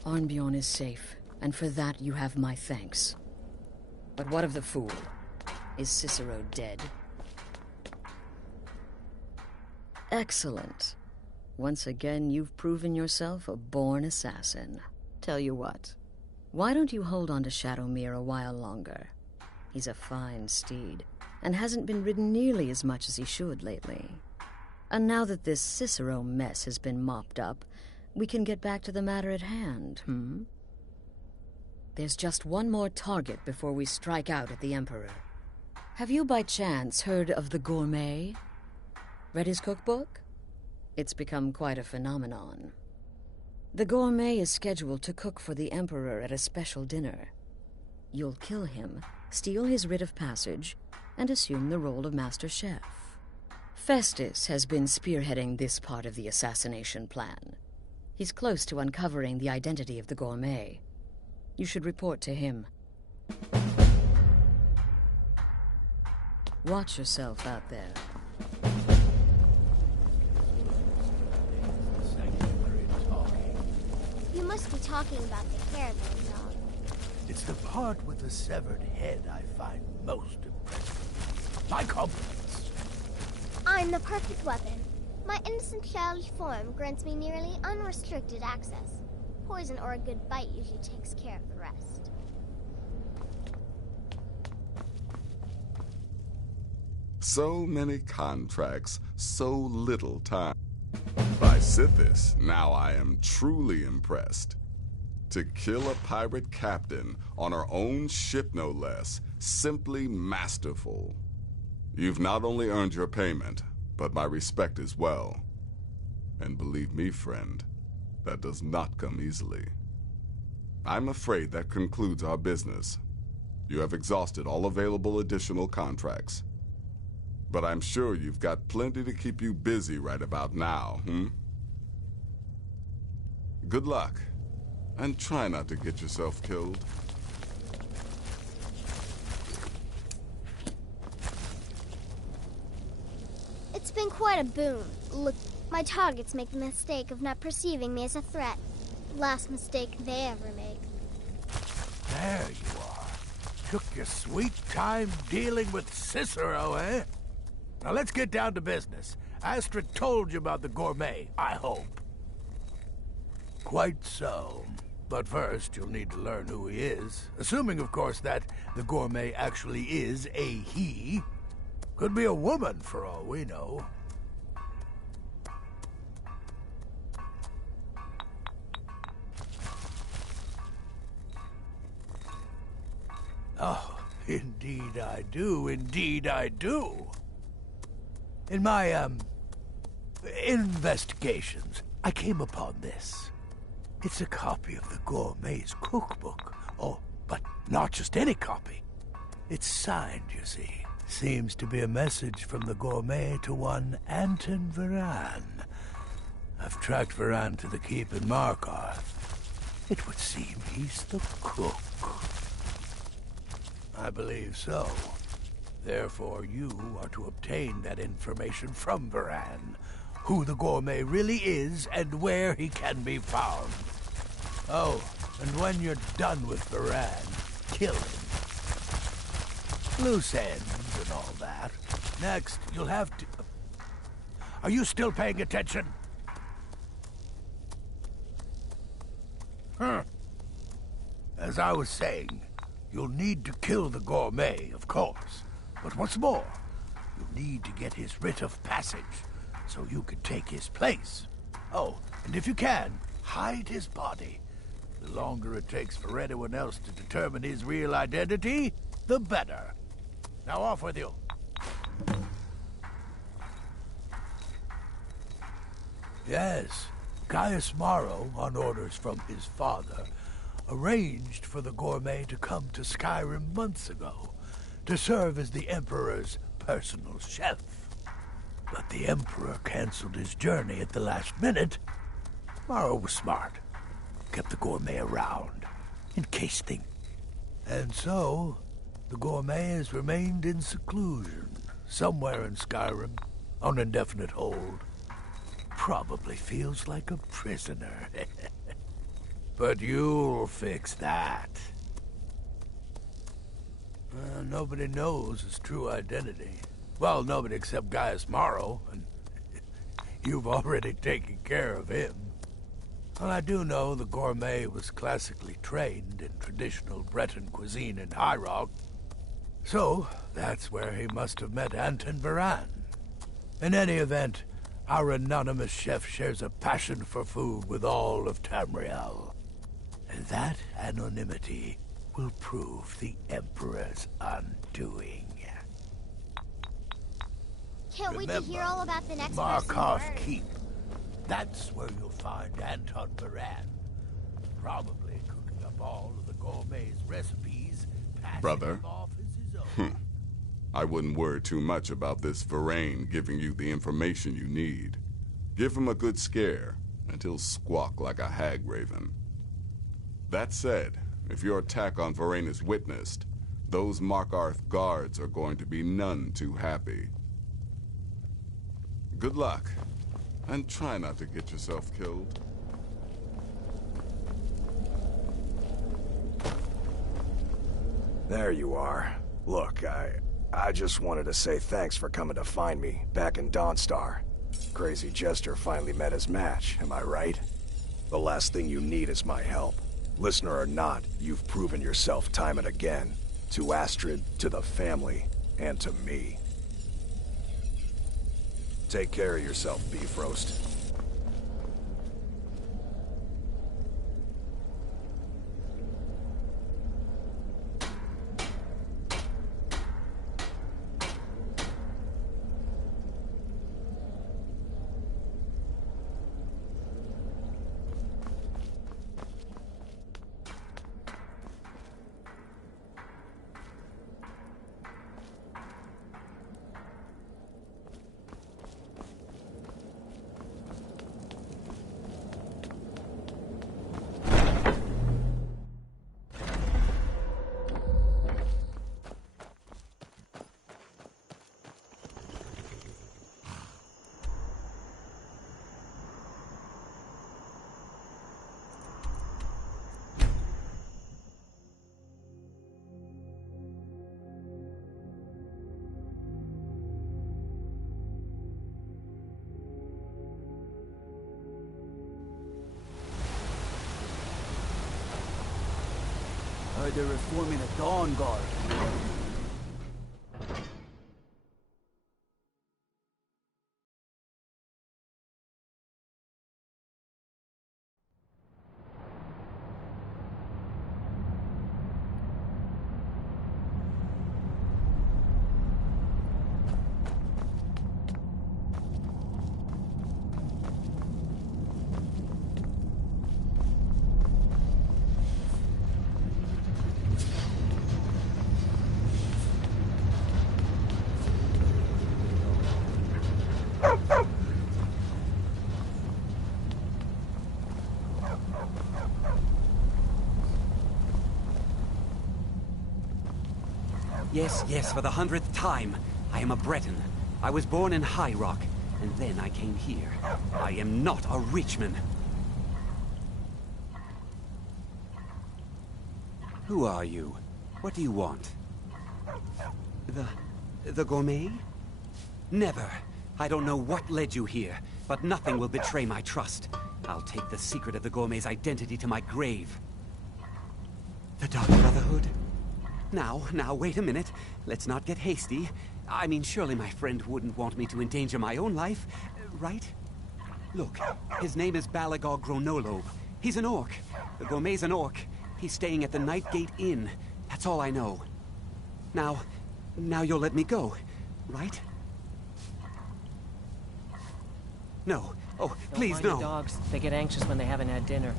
Arnbjorn is safe, and for that you have my thanks. But what of the fool? Is Cicero dead? Excellent. Once again, you've proven yourself a born assassin. Tell you what, why don't you hold on to Shadowmere a while longer? He's a fine steed, and hasn't been ridden nearly as much as he should lately. And now that this Cicero mess has been mopped up, we can get back to the matter at hand, There's just one more target before we strike out at the Emperor. Have you by chance heard of the Gourmet? Read his cookbook? It's become quite a phenomenon. The Gourmet is scheduled to cook for the Emperor at a special dinner. You'll kill him, steal his writ of passage, and assume the role of Master Chef. Festus has been spearheading this part of the assassination plan. He's close to uncovering the identity of the Gourmet. You should report to him. Watch yourself out there. You must be talking about the hair, then, dog. It's the part with the severed head I find most impressive. My compliments. I'm the perfect weapon. My innocent childish form grants me nearly unrestricted access. Poison or a good bite usually takes care of the rest. So many contracts, so little time. By Sithis, now I am truly impressed. To kill a pirate captain on our own ship, no less, simply masterful. You've not only earned your payment, but my respect as well. And believe me, friend, that does not come easily. I'm afraid that concludes our business. You have exhausted all available additional contracts. But I'm sure you've got plenty to keep you busy right about now, Good luck, and try not to get yourself killed. It's been quite a boon. Look, my targets make the mistake of not perceiving me as a threat. Last mistake they ever make. There you are. Took your sweet time dealing with Cicero, eh? Now let's get down to business. Astrid told you about the gourmet, I hope. Quite so. But first, you'll need to learn who he is. Assuming, of course, that the gourmet actually is a he. Could be a woman, for all we know. Oh, indeed I do. Indeed I do. In my, investigations, I came upon this. It's a copy of the gourmet's cookbook. Oh, but not just any copy. It's signed, you see. Seems to be a message from the gourmet to one Anton Varan. I've tracked Varan to the keep in Markarth. It would seem he's the cook. I believe so. Therefore, you are to obtain that information from Varan. Who the gourmet really is and where he can be found. Oh, and when you're done with Varan, kill him. Loose ends and all that. Next, you'll have to... Are you still paying attention? As I was saying, you'll need to kill the gourmet, of course. But what's more, you'll need to get his writ of passage, so you can take his place. Oh, and if you can, hide his body. The longer it takes for anyone else to determine his real identity, the better. Now off with you. Yes, Gaius Maro, on orders from his father, arranged for the gourmet to come to Skyrim months ago, to serve as the Emperor's personal chef. But the Emperor canceled his journey at the last minute. Maro was smart. Kept the gourmet around, in case things... And so, the gourmet has remained in seclusion, somewhere in Skyrim, on indefinite hold. Probably feels like a prisoner. But you'll fix that. Nobody knows his true identity. Well, nobody except Gaius Maro, and you've already taken care of him. Well, I do know the gourmet was classically trained in traditional Breton cuisine in High Rock. So, that's where he must have met Anton Varan. In any event, our anonymous chef shares a passion for food with all of Tamriel. And that anonymity will prove the Emperor's undoing. Can't wait to hear all about the next Markarth Keep. That's where you'll find Anton Varan. Probably cooking up all of the gourmet's recipes, passing Brother. them off as his own. I wouldn't worry too much about this Varan giving you the information you need. Give him a good scare, and he'll squawk like a hag raven. That said, if your attack on Varan is witnessed, those Markarth guards are going to be none too happy. Good luck, and try not to get yourself killed. There you are. Look, I just wanted to say thanks for coming to find me back in Dawnstar. Crazy Jester finally met his match, am I right? The last thing you need is my help. Listener or not, you've proven yourself time and again. To Astrid, to the family, and to me. Take care of yourself, Beef Roast. They're reforming a Dawn Guard. Yes, for the 100th time. I am a Breton. I was born in High Rock, and then I came here. I am not a Richman. Who are you? What do you want? The gourmet? Never. I don't know what led you here, but nothing will betray my trust. I'll take the secret of the gourmet's identity to my grave. The Dark Brotherhood? Now, wait a minute. Let's not get hasty. I mean, surely my friend wouldn't want me to endanger my own life, right? Look, his name is Balagog Gronolobe. He's an orc. The gourmet's an orc. He's staying at the Nightgate Inn. That's all I know. Now you'll let me go, right? No. Oh, please, no. Don't mind the dogs. They get anxious when they haven't had dinner.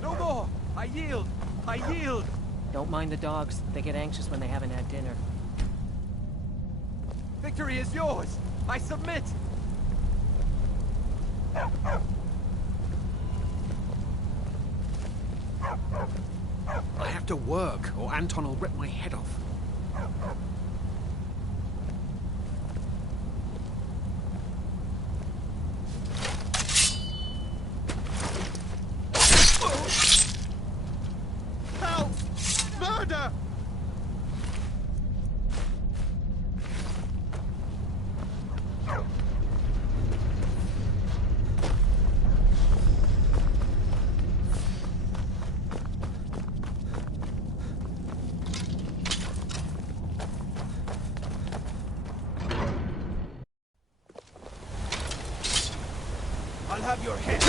No more! I yield! I yield! Don't mind the dogs. They get anxious when they haven't had dinner. Victory is yours! I submit! I have to work, or Anton will rip my head off. Help! Murder! I'll have your head.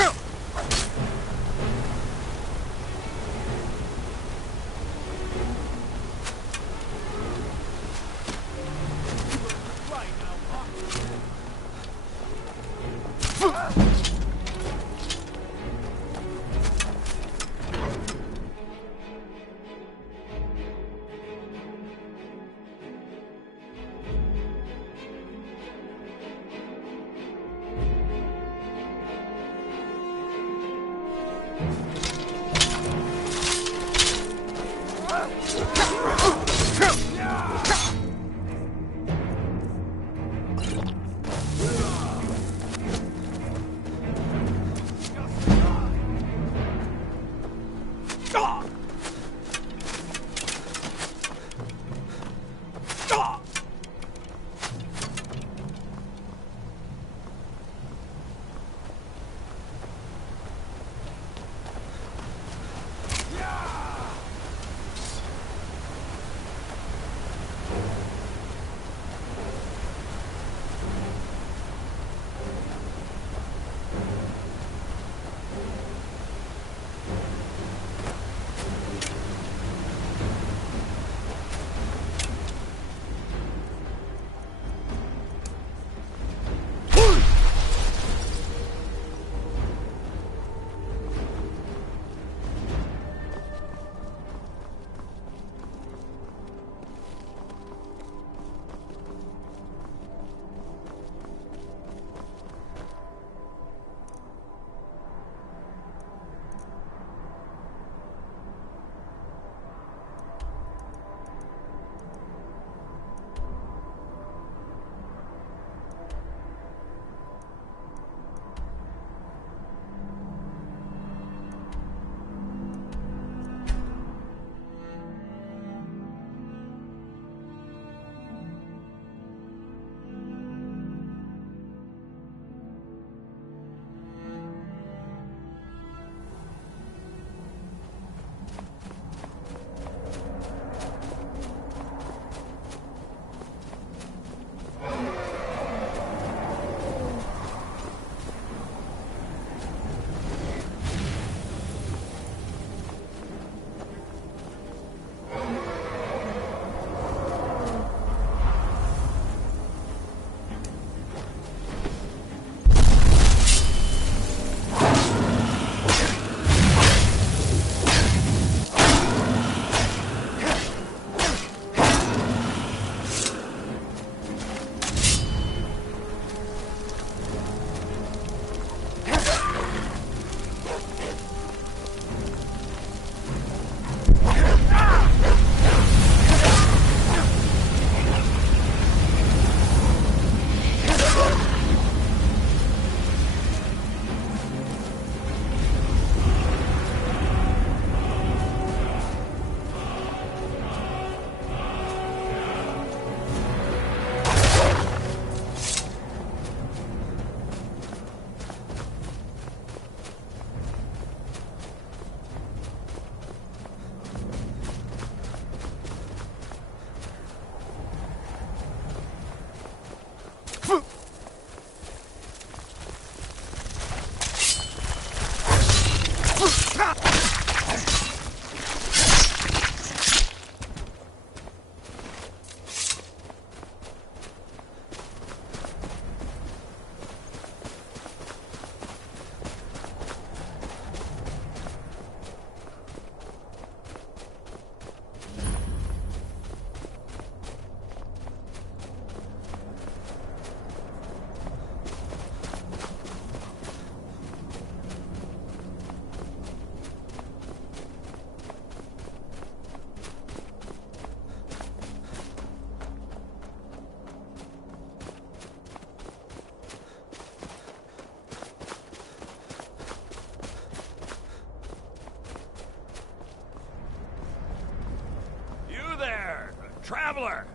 Traveler!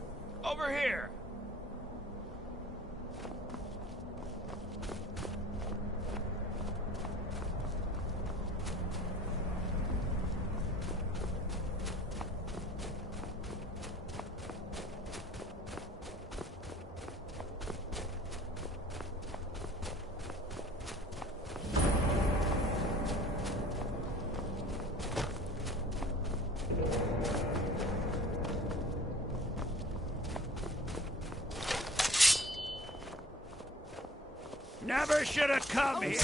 Over here! Never should have come here!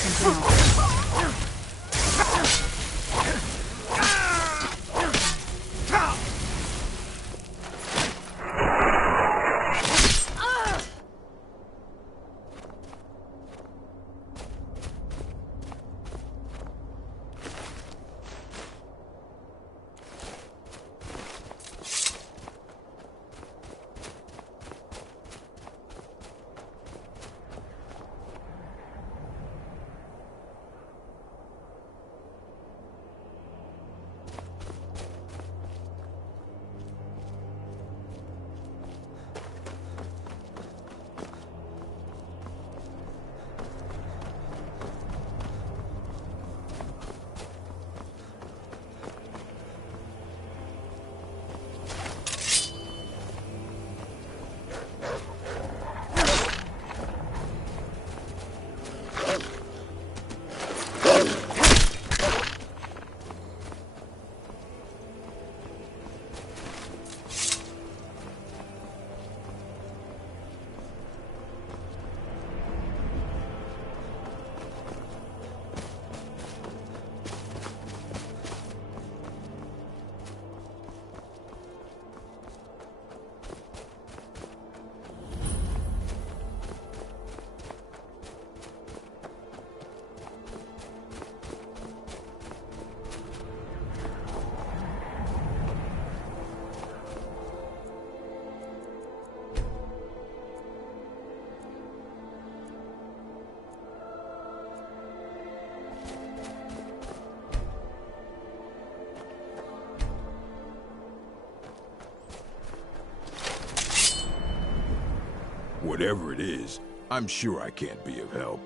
Whatever it is, I'm sure I can't be of help.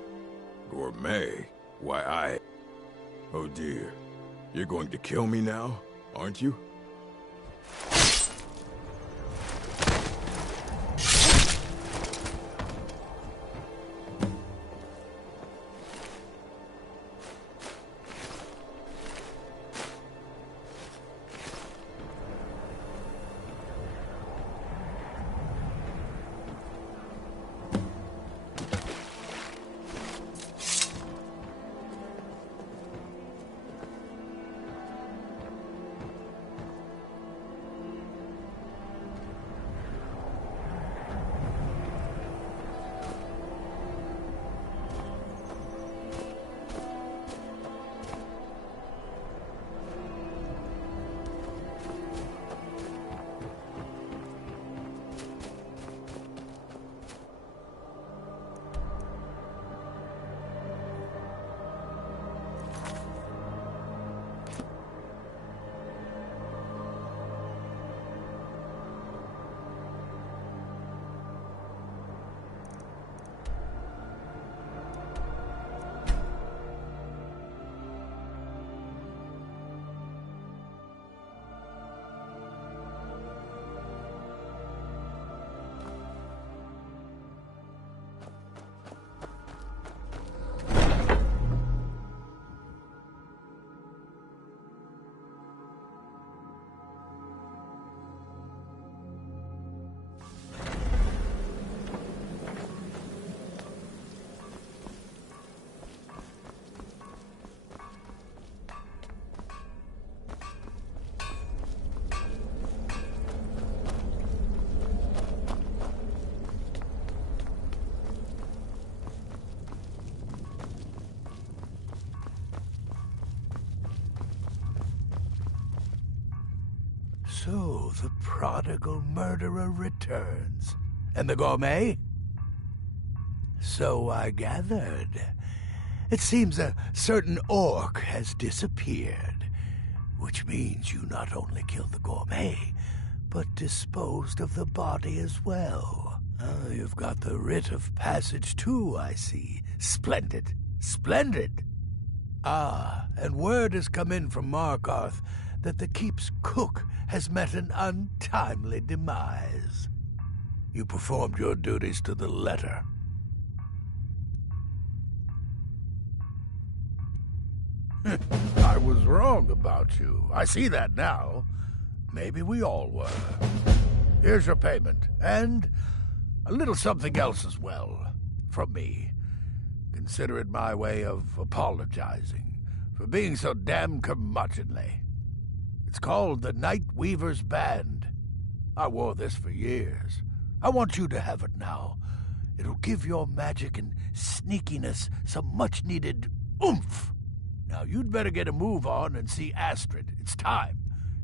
Gourmet? Why, Oh dear. You're going to kill me now, aren't you? So the prodigal murderer returns. And the gourmet? So I gathered. It seems a certain orc has disappeared, which means you not only killed the gourmet, but disposed of the body as well. Oh, you've got the writ of passage too, I see. Splendid. Splendid. Ah, and word has come in from Markarth that the keep's cook has met an untimely demise. You performed your duties to the letter. I was wrong about you. I see that now. Maybe we all were. Here's your payment, and a little something else as well, from me. Consider it my way of apologizing for being so damn curmudgeonly. It's called the Night Weaver's Band. I wore this for years. I want you to have it now. It'll give your magic and sneakiness some much-needed oomph. Now, you'd better get a move on and see Astrid. It's time.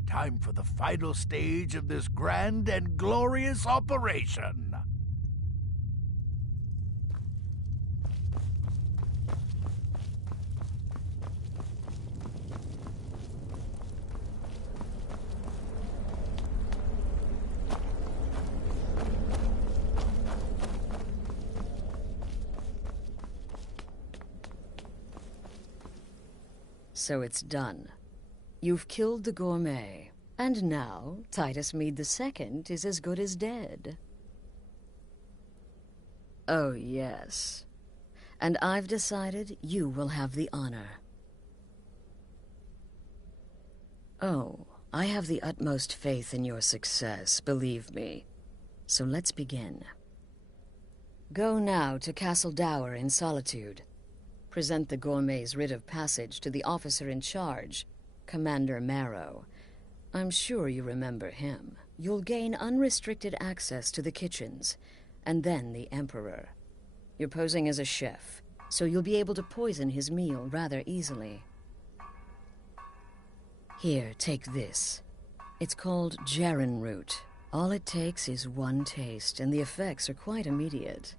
Time for the final stage of this grand and glorious operation. So it's done. You've killed the gourmet, and now Titus Mead II is as good as dead. Oh, yes. And I've decided you will have the honor. Oh, I have the utmost faith in your success, believe me. So let's begin. Go now to Castle Dower in Solitude. Present the gourmet's writ of passage to the officer in charge, Commander Marrow. I'm sure you remember him. You'll gain unrestricted access to the kitchens, and then the Emperor. You're posing as a chef, so you'll be able to poison his meal rather easily. Here, take this. It's called Jaren root. All it takes is one taste, and the effects are quite immediate.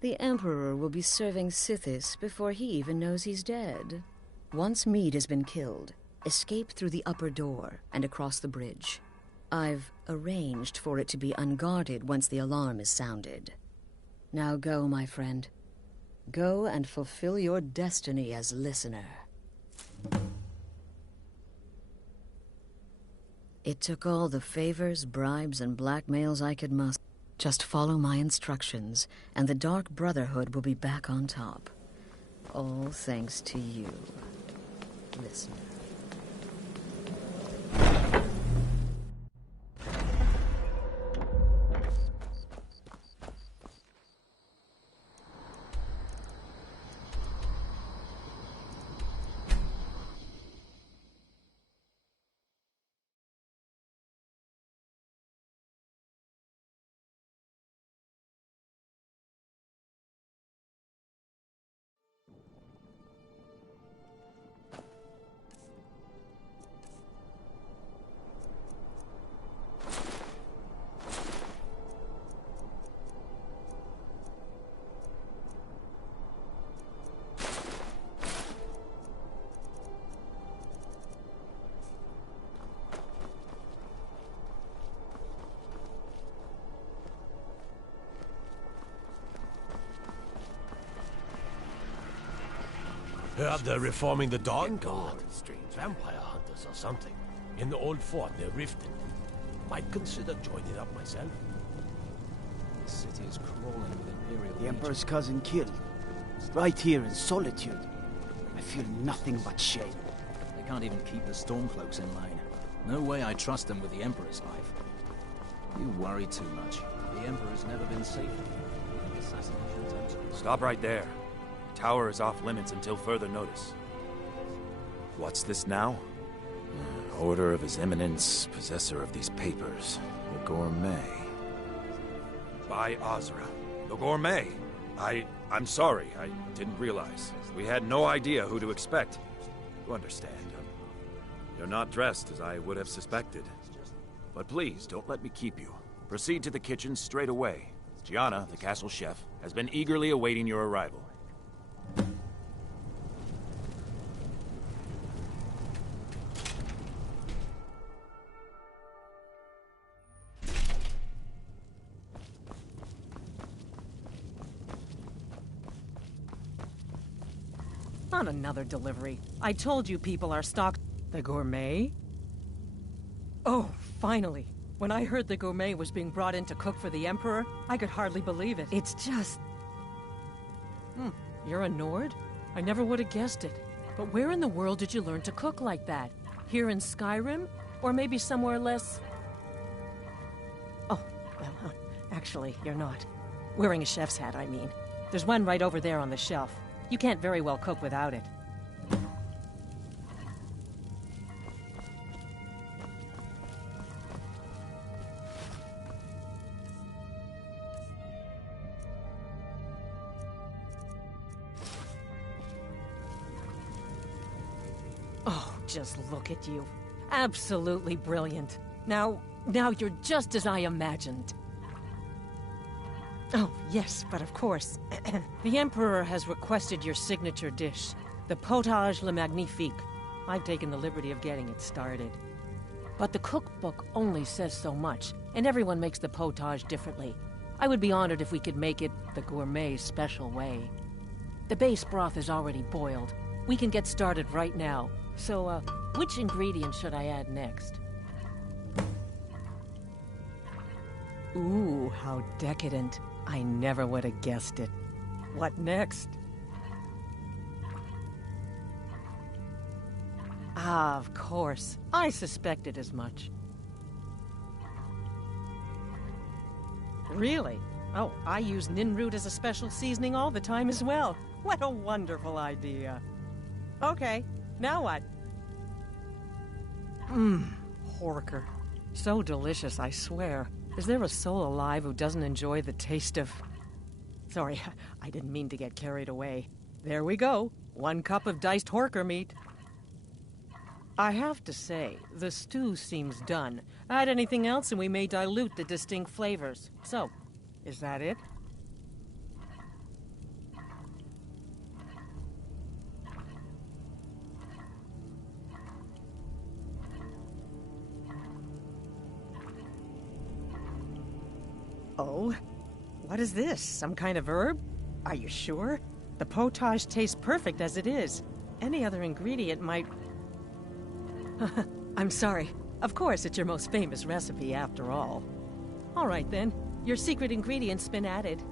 The Emperor will be serving Sithis before he even knows he's dead. Once Mead has been killed, escape through the upper door and across the bridge. I've arranged for it to be unguarded once the alarm is sounded. Now go, my friend. Go and fulfill your destiny as listener. It took all the favors, bribes, and blackmails I could muster. Just follow my instructions, and the Dark Brotherhood will be back on top. All thanks to you, listener. Heard they're reforming the Dawn Guard. Strange vampire hunters or something. In the old fort near Riften. Might consider joining up myself. The city is crawling with Imperial The Emperor's cousin killed. Right here in Solitude. I feel nothing but shame. They can't even keep the Stormcloaks in line. No way I trust them with the Emperor's life. You worry too much. The Emperor's never been safe. The assassination attempts... Stop right there. The tower is off limits until further notice. What's this now? Order of His Eminence, possessor of these papers. The Gourmet. By Azra. The Gourmet! I'm sorry. I didn't realize. We had no idea who to expect. You understand. You're not dressed as I would have suspected. But please, don't let me keep you. Proceed to the kitchen straight away. Gianna, the castle chef, has been eagerly awaiting your arrival. Not another delivery. I told you people are stocked. The gourmet? Oh, finally. When I heard the gourmet was being brought in to cook for the Emperor, I could hardly believe it. It's just... You're a Nord? I never would have guessed it. But where in the world did you learn to cook like that? Here in Skyrim? Or maybe somewhere less... Oh, well, actually, you're not. Wearing a chef's hat, I mean. There's one right over there on the shelf. You can't very well cook without it. Oh, just look at you. Absolutely brilliant. Now you're just as I imagined. Oh, yes, but of course. The Emperor has requested your signature dish, the potage le magnifique. I've taken the liberty of getting it started. But the cookbook only says so much, and everyone makes the potage differently. I would be honored if we could make it the gourmet special way. The base broth is already boiled. We can get started right now. So, which ingredient should I add next? Ooh, how decadent. I never would have guessed it. What next? Ah, of course. I suspected as much. Really? Oh, I use Ninroot as a special seasoning all the time as well. What a wonderful idea. Okay, now what? Horker. So delicious, I swear. Is there a soul alive who doesn't enjoy the taste of... Sorry, I didn't mean to get carried away. There we go. 1 cup of diced horker meat. I have to say, the stew seems done. Add anything else and we may dilute the distinct flavors. So, is that it? Oh? What is this? Some kind of herb? Are you sure? The potage tastes perfect as it is. Any other ingredient might... I'm sorry. Of course, it's your most famous recipe, after all. All right, then. Your secret ingredient's been added.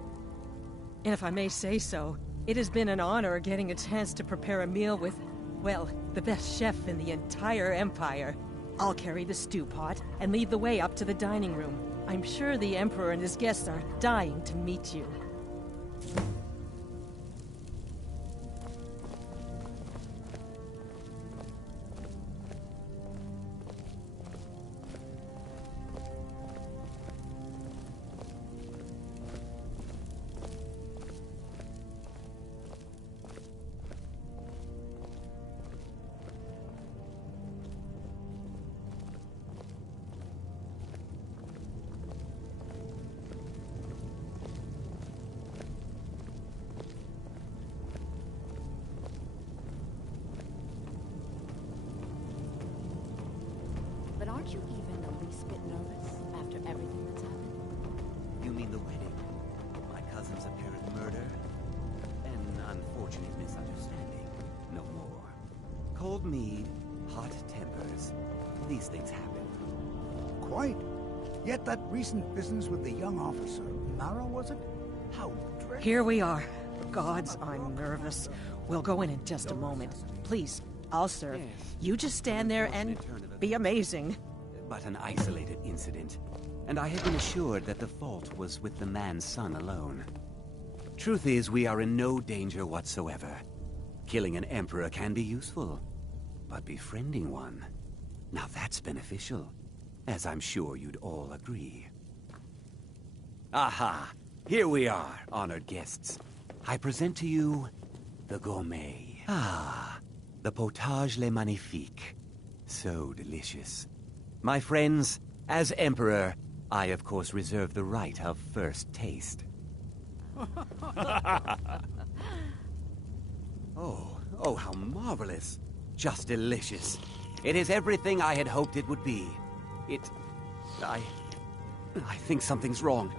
And if I may say so, it has been an honor getting a chance to prepare a meal with, well, the best chef in the entire Empire. I'll carry the stew pot and lead the way up to the dining room. I'm sure the Emperor and his guests are dying to meet you. But aren't you even the least bit nervous after everything that's happened? You mean the wedding? My cousin's apparent murder? An unfortunate misunderstanding. No more. Cold mead, hot tempers. These things happen. Quite. Yet that recent business with the young officer, Mara, was it? How dreadful. Here we are. Gods, I'm nervous. We'll go in just a moment. Please, I'll serve. Yes. You just stand there and be amazing. But an isolated incident, and I have been assured that the fault was with the man's son alone. Truth is, we are in no danger whatsoever. Killing an emperor can be useful, but befriending one, now that's beneficial, as I'm sure you'd all agree. Aha! Here we are, honored guests. I present to you the gourmet. Ah, the potage le magnifique. So delicious. My friends, As Emperor, I of course reserve the right of first taste. Oh, how marvelous. Just delicious. It is everything I had hoped it would be. I think something's wrong.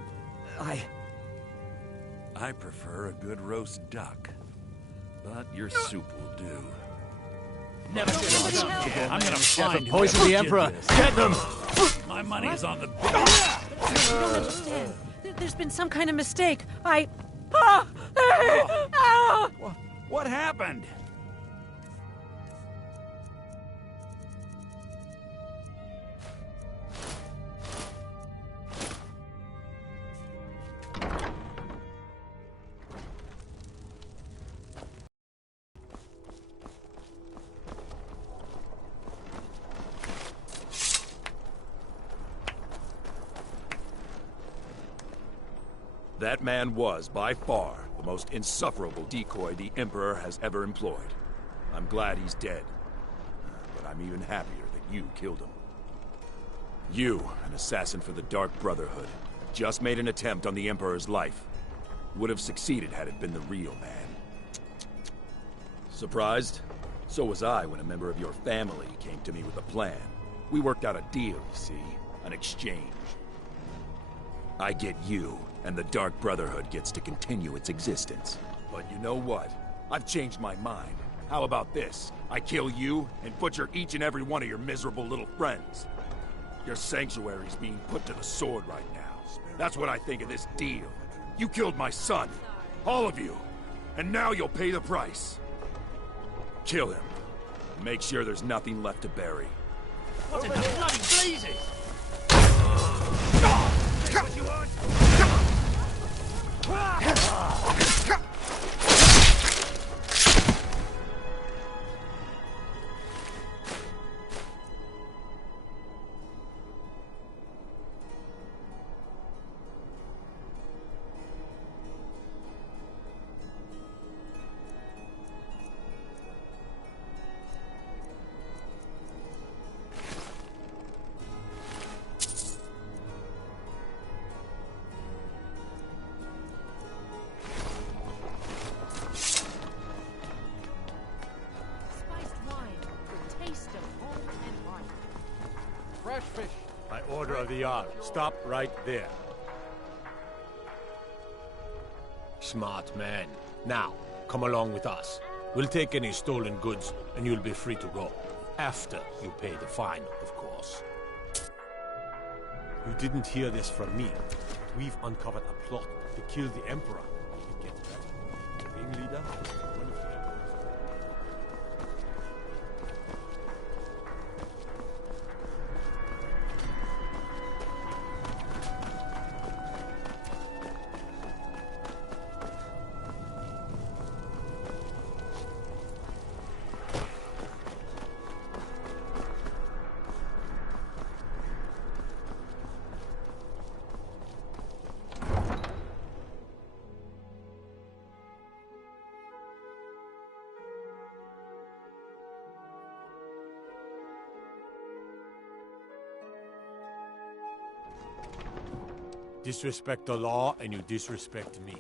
I prefer a good roast duck, but your soup will do. Never I'm gonna find poison the Emperor. Get them! My money is on the You don't understand. There's been some kind of mistake. What happened? That man was, by far, the most insufferable decoy the Emperor has ever employed. I'm glad he's dead. But I'm even happier that you killed him. You, an assassin for the Dark Brotherhood, just made an attempt on the Emperor's life. Would have succeeded had it been the real man. Surprised? So was I when a member of your family came to me with a plan. We worked out a deal, you see. An exchange. I get you, and the Dark Brotherhood gets to continue its existence. But you know what? I've changed my mind. How about this? I kill you, and butcher each and every one of your miserable little friends. Your sanctuary's being put to the sword right now. That's what I think of this deal. You killed my son. All of you. And now you'll pay the price. Kill him. And make sure there's nothing left to bury. What in the bloody blazes? What you want? Fresh fish. By order of the Jarl. Stop right there. Smart man. Now, come along with us. We'll take any stolen goods, and you'll be free to go. After you pay the fine, of course. You didn't hear this from me. We've uncovered a plot to kill the Emperor. It gets better. The ringleader, one of the Emperor's... Disrespect the law, and you disrespect me.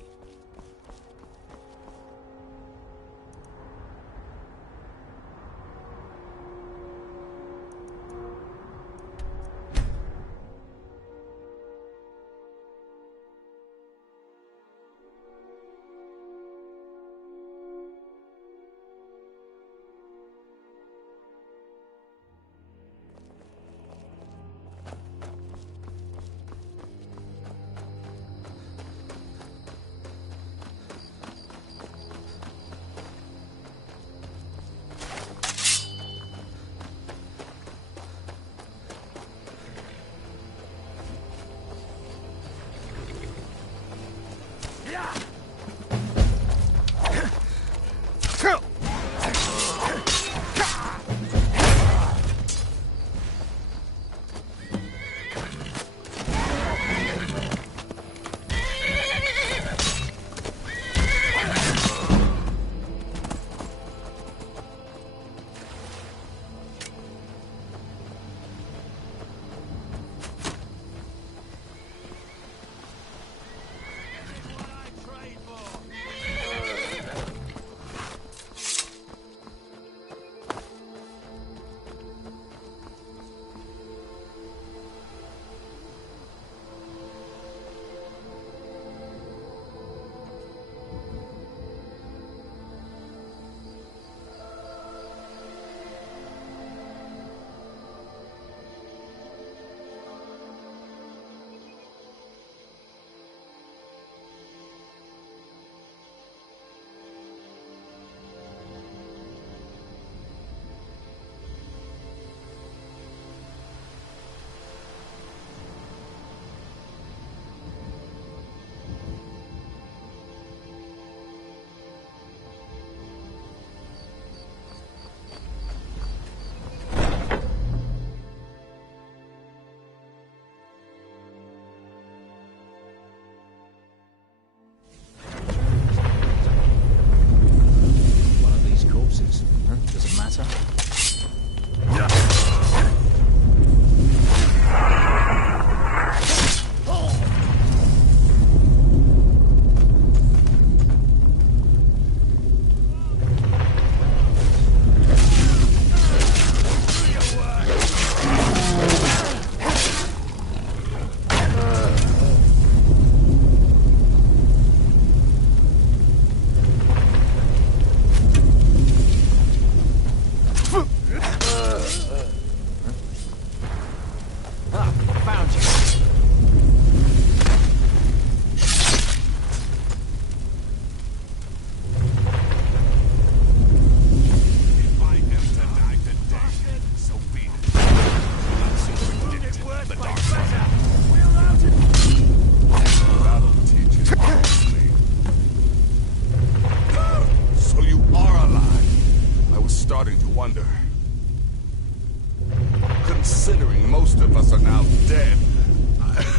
most of us are now dead.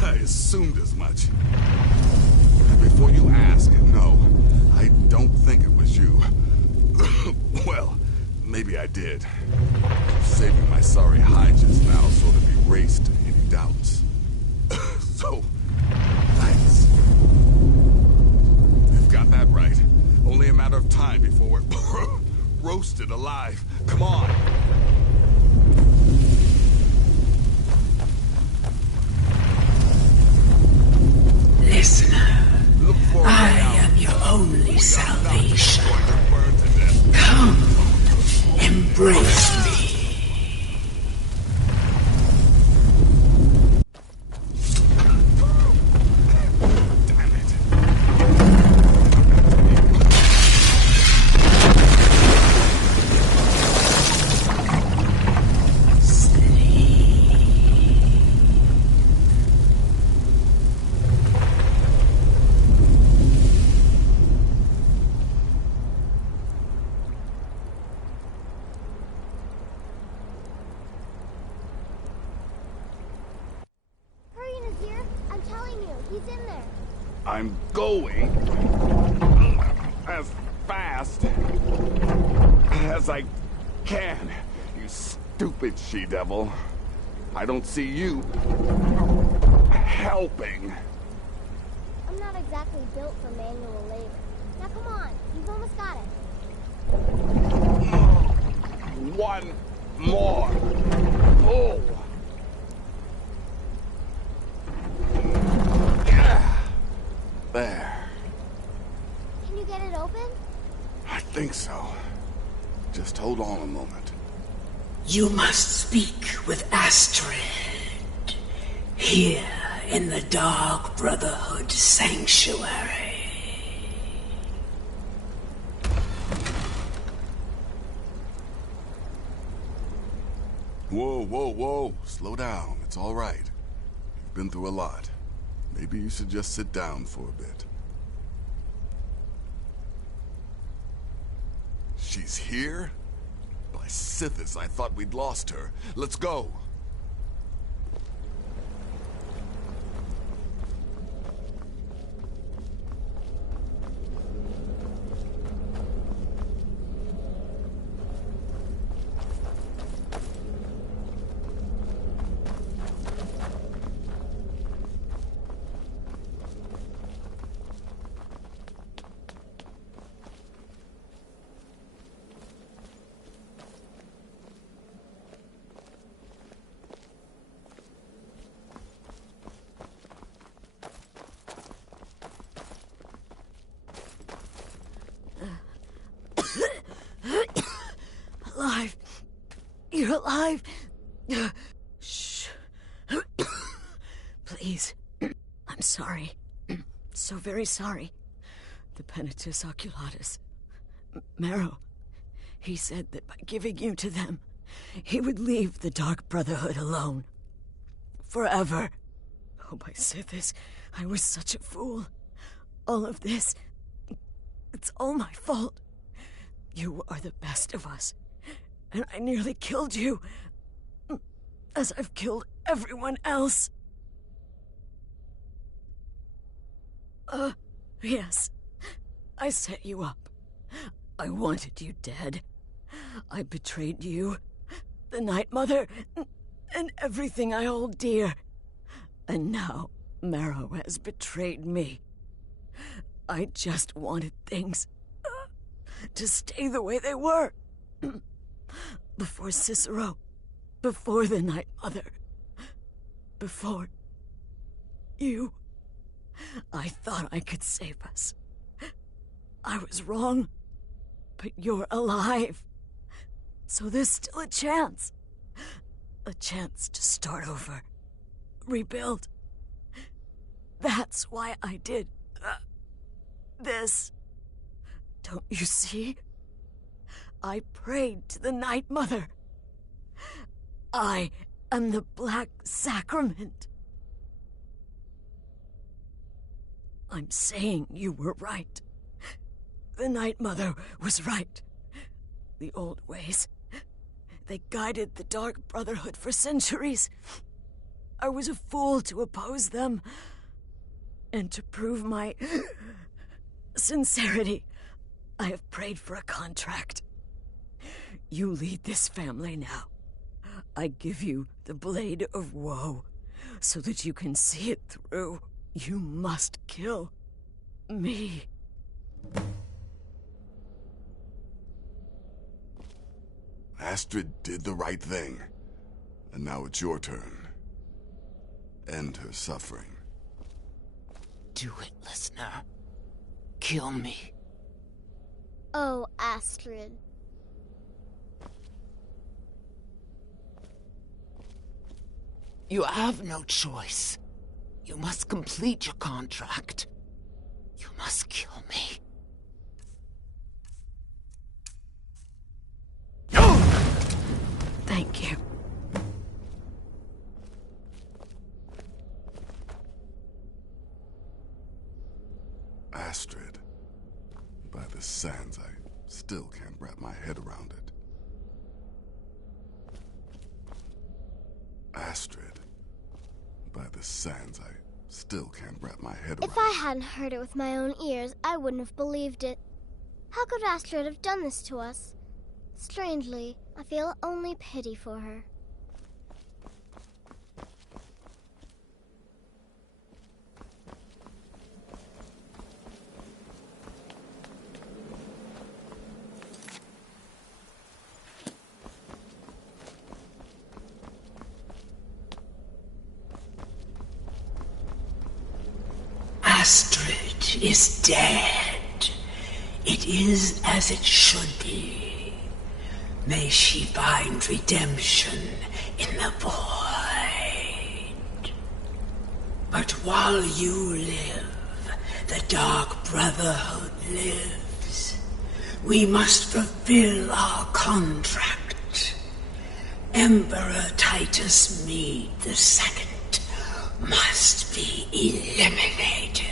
I assumed as much. Before you ask, no, I don't think it was you. Well, maybe I did. Saving my sorry hide just now sort of erased any doubts. So, thanks. You've got that right. Only a matter of time before we're roasted alive. Come on. Listener, I am your only salvation. Come, embrace me. I'm going as fast as I can, you stupid she-devil. I don't see you helping. I'm not exactly built for manual labor. Now come on, you've almost got it. One more pull. There. Can you get it open? I think so. Just hold on a moment. You must speak with Astrid. Here in the Dark Brotherhood Sanctuary. Whoa, whoa, whoa. Slow down. It's all right. You've been through a lot. Maybe you should just sit down for a bit. She's here? By Sithis, I thought we'd lost her. Let's go. Alive. You're alive. Shh. Please. I'm sorry. So very sorry. The Penitus Oculatus. Marrow. He said that by giving you to them, he would leave the Dark Brotherhood alone. Forever. Oh, my Sithis, I was such a fool. All of this, it's all my fault. You are the best of us, and I nearly killed you, as I've killed everyone else. Yes, I set you up. I wanted you dead. I betrayed you, the Night Mother, and everything I hold dear. And now Marrow has betrayed me. I just wanted things to stay the way they were. Before Cicero, before the Night Mother, before you. I thought I could save us. I was wrong, but you're alive. So there's still a chance. A chance to start over. Rebuild. That's why I did this. Don't you see? I prayed to the Night Mother. I am the Black Sacrament. I'm saying you were right. The Night Mother was right. The old ways, they guided the Dark Brotherhood for centuries. I was a fool to oppose them. And to prove my sincerity, I have prayed for a contract. You lead this family now. I give you the Blade of Woe, so that you can see it through. You must kill me. Astrid did the right thing. And now it's your turn. End her suffering. Do it, listener. Kill me. Oh, Astrid. You have no choice. You must complete your contract. You must kill me. Thank you. Astrid. By the sands, I still can't wrap my head around it. Astrid. By the sands, I still can't wrap my head around it. If I hadn't heard it with my own ears, I wouldn't have believed it. How could Astrid have done this to us? Strangely, I feel only pity for her. Astrid is dead. It is as it should be. May she find redemption in the void. But while you live, the Dark Brotherhood lives. We must fulfill our contract. Emperor Titus Mede II must be eliminated.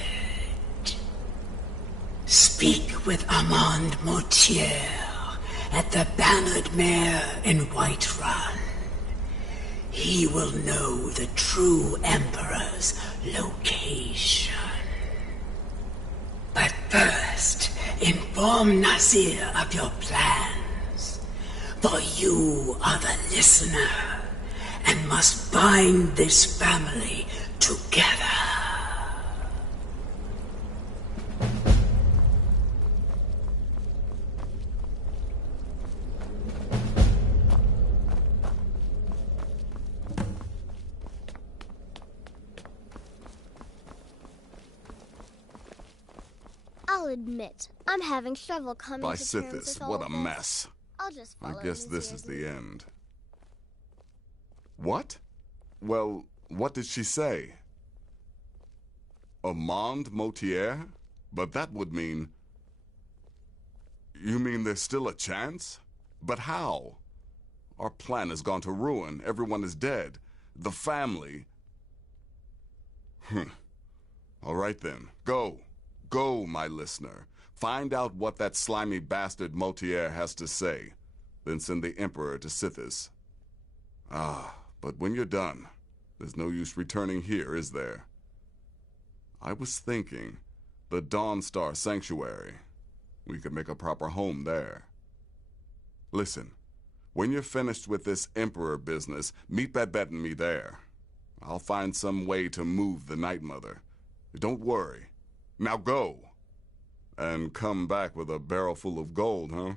Speak with Armand Motier at the Bannered Mare in Whiterun. He will know the true Emperor's location. But first, inform Nazir of your plans, for you are the listener and must bind this family together. I'll admit, I'm having trouble coming By to terms Sithis, with all what a of this. mess. I'll just follow I guess this Nazir's is the end. What? Well, what did she say? Armand Motier? But that would mean... You mean there's still a chance? But how? Our plan has gone to ruin. Everyone is dead. The family... All right then. Go. Go, my listener. Find out what that slimy bastard Motier has to say. Then send the Emperor to Sithis. But when you're done, there's no use returning here, is there? I was thinking, the Dawnstar Sanctuary. We could make a proper home there. Listen, when you're finished with this Emperor business, meet Babette and me there. I'll find some way to move the Night Mother. Don't worry. Now go. And come back with a barrel full of gold, huh?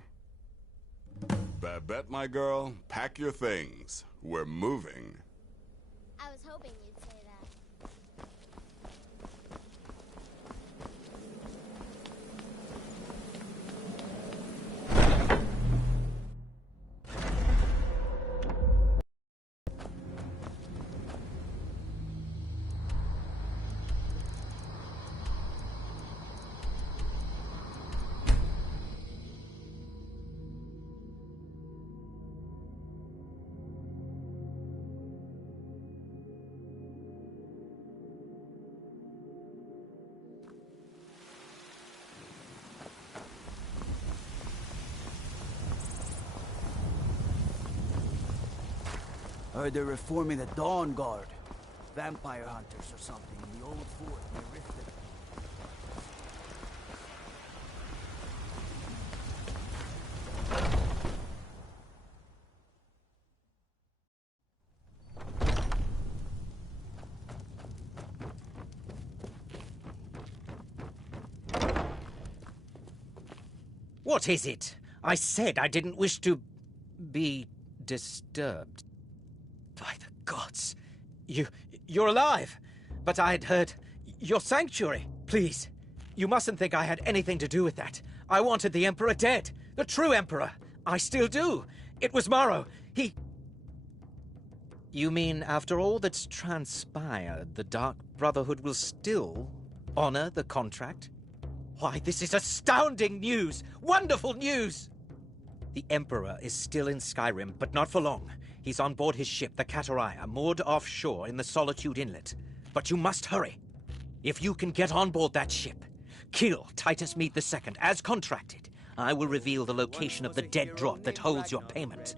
Babette, my girl, pack your things. We're moving. I was hoping you'd say that. Heard they're reforming the Dawn Guard. vampire hunters or something in the old fort near Riften. What is it? I said I didn't wish to be disturbed. By the gods. You're alive. But I had heard your sanctuary. Please, you mustn't think I had anything to do with that. I wanted the Emperor dead. The true Emperor. I still do. It was Morrow. He... You mean after all that's transpired, the Dark Brotherhood will still honor the contract? Why, this is astounding news! Wonderful news! The Emperor is still in Skyrim, but not for long. He's on board his ship, the Kataraya, moored offshore in the Solitude Inlet. But you must hurry. If you can get on board that ship, kill Titus Mead II, as contracted. I will reveal the location of the dead drop that holds your payment.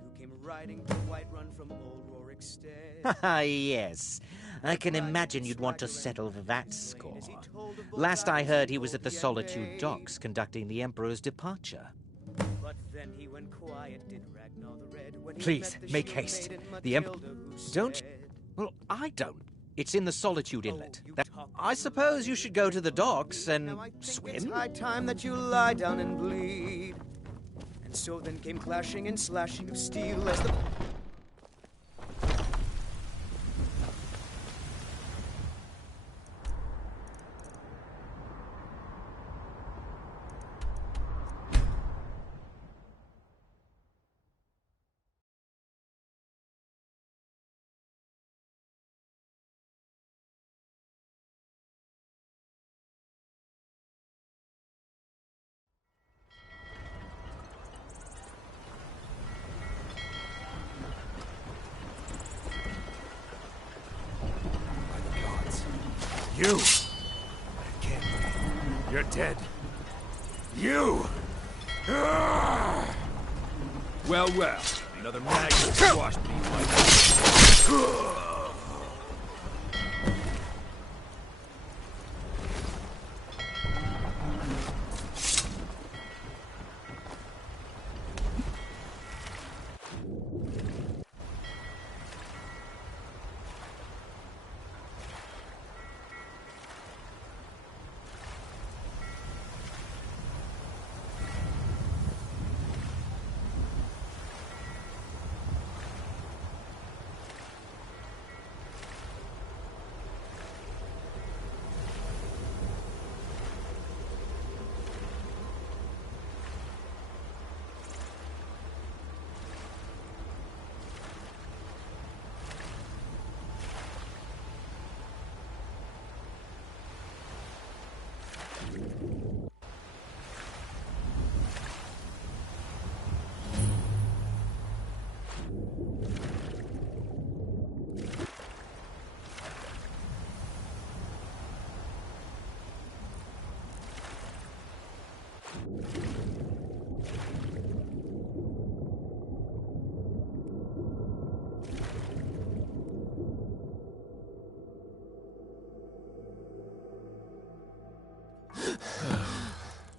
Haha, yes. I can imagine you'd want to settle that score. Last I heard, he was at the Solitude docks conducting the Emperor's departure. Please, make haste. The Emperor... Don't... Well, I don't. It's in the Solitude Inlet. I suppose you should go to the docks and swim? It's high time that you lie down and bleed. And so then came clashing and slashing of steel as the... You! It can't be. You're dead. You! Ah! Well, another maggot squashed me like...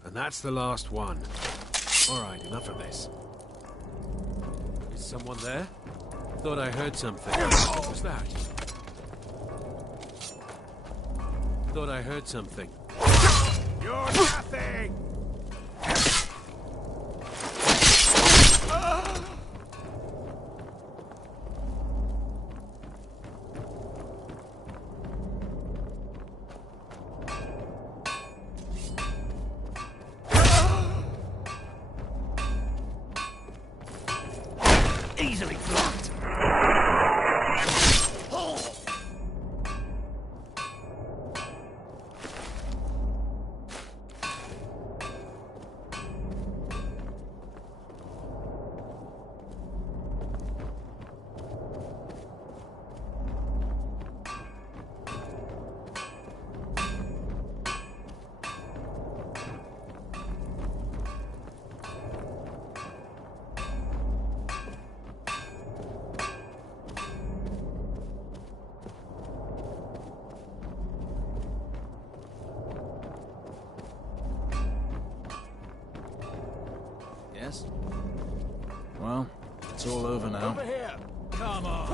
And that's the last one. Alright, enough of this. Is someone there? Thought I heard something. What was that? Thought I heard something. You're nothing! Easily blocked. It's all over now. Over here! Come on!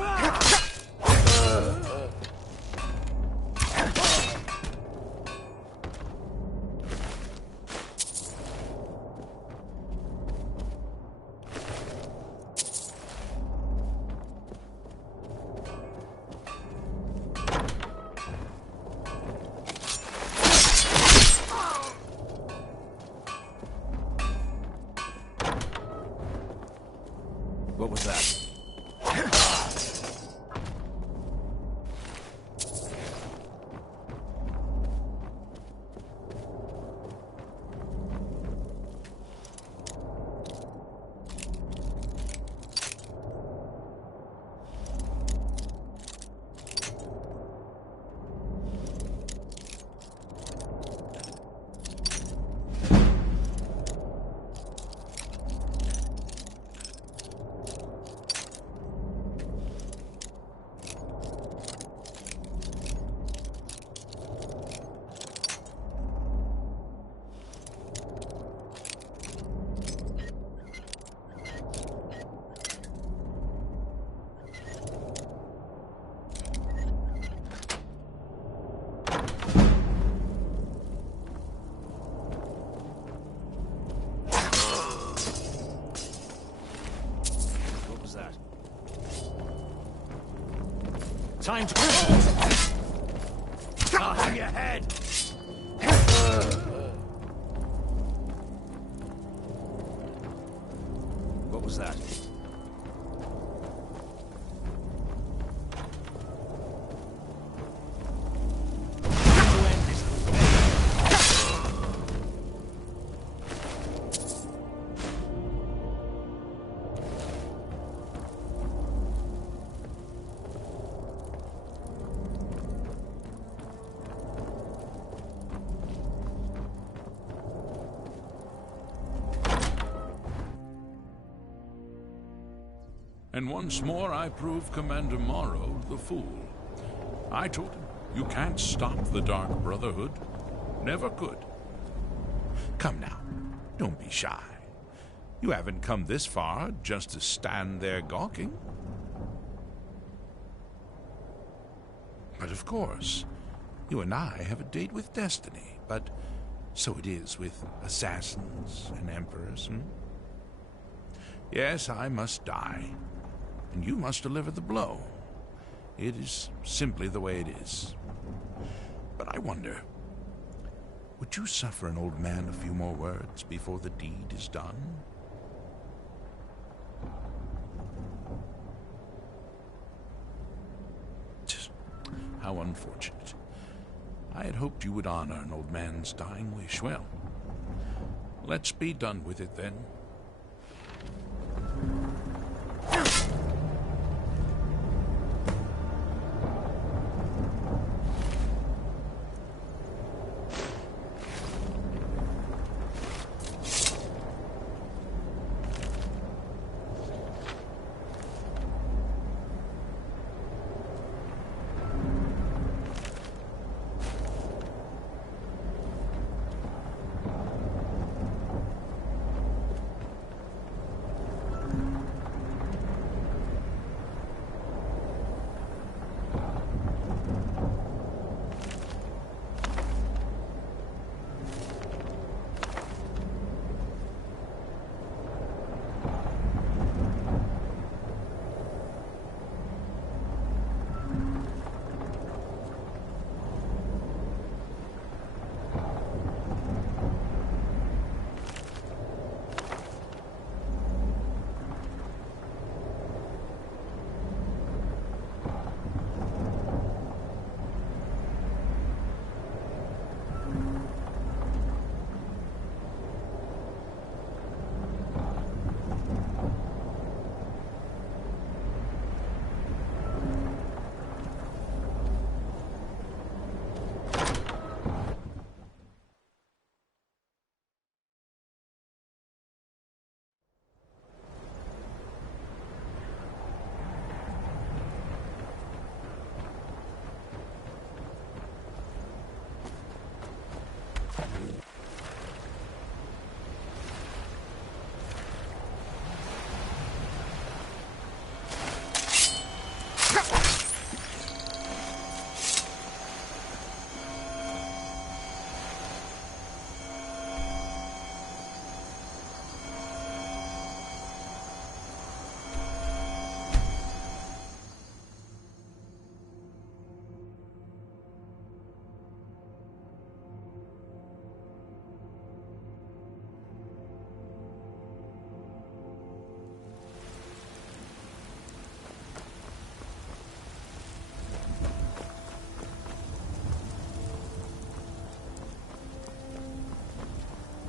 What was that? Time to I'll have your head! What was that? And once more I prove Commander Morrow the fool. I told him, you can't stop the Dark Brotherhood. Never could. Come now, don't be shy. You haven't come this far just to stand there gawking. But of course, you and I have a date with destiny, but so it is with assassins and emperors, Yes, I must die. And you must deliver the blow. It is simply the way it is. But I wonder, would you suffer an old man a few more words before the deed is done? Just how unfortunate. I had hoped you would honor an old man's dying wish. Well, let's be done with it then.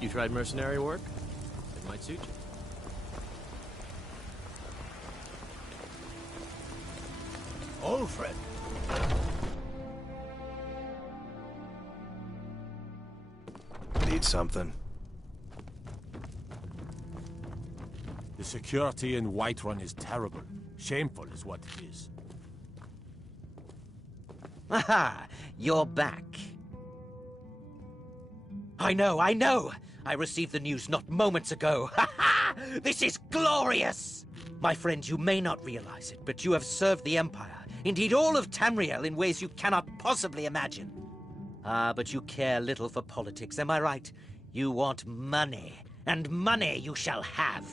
You tried mercenary work? It might suit you. Old friend. Need something? The security in Whiterun is terrible. Shameful is what it is. Aha! You're back. I know! I received the news not moments ago. Ha ha! This is glorious! My friend, you may not realize it, but you have served the Empire, indeed all of Tamriel, in ways you cannot possibly imagine. Ah, but you care little for politics, am I right? You want money, and money you shall have.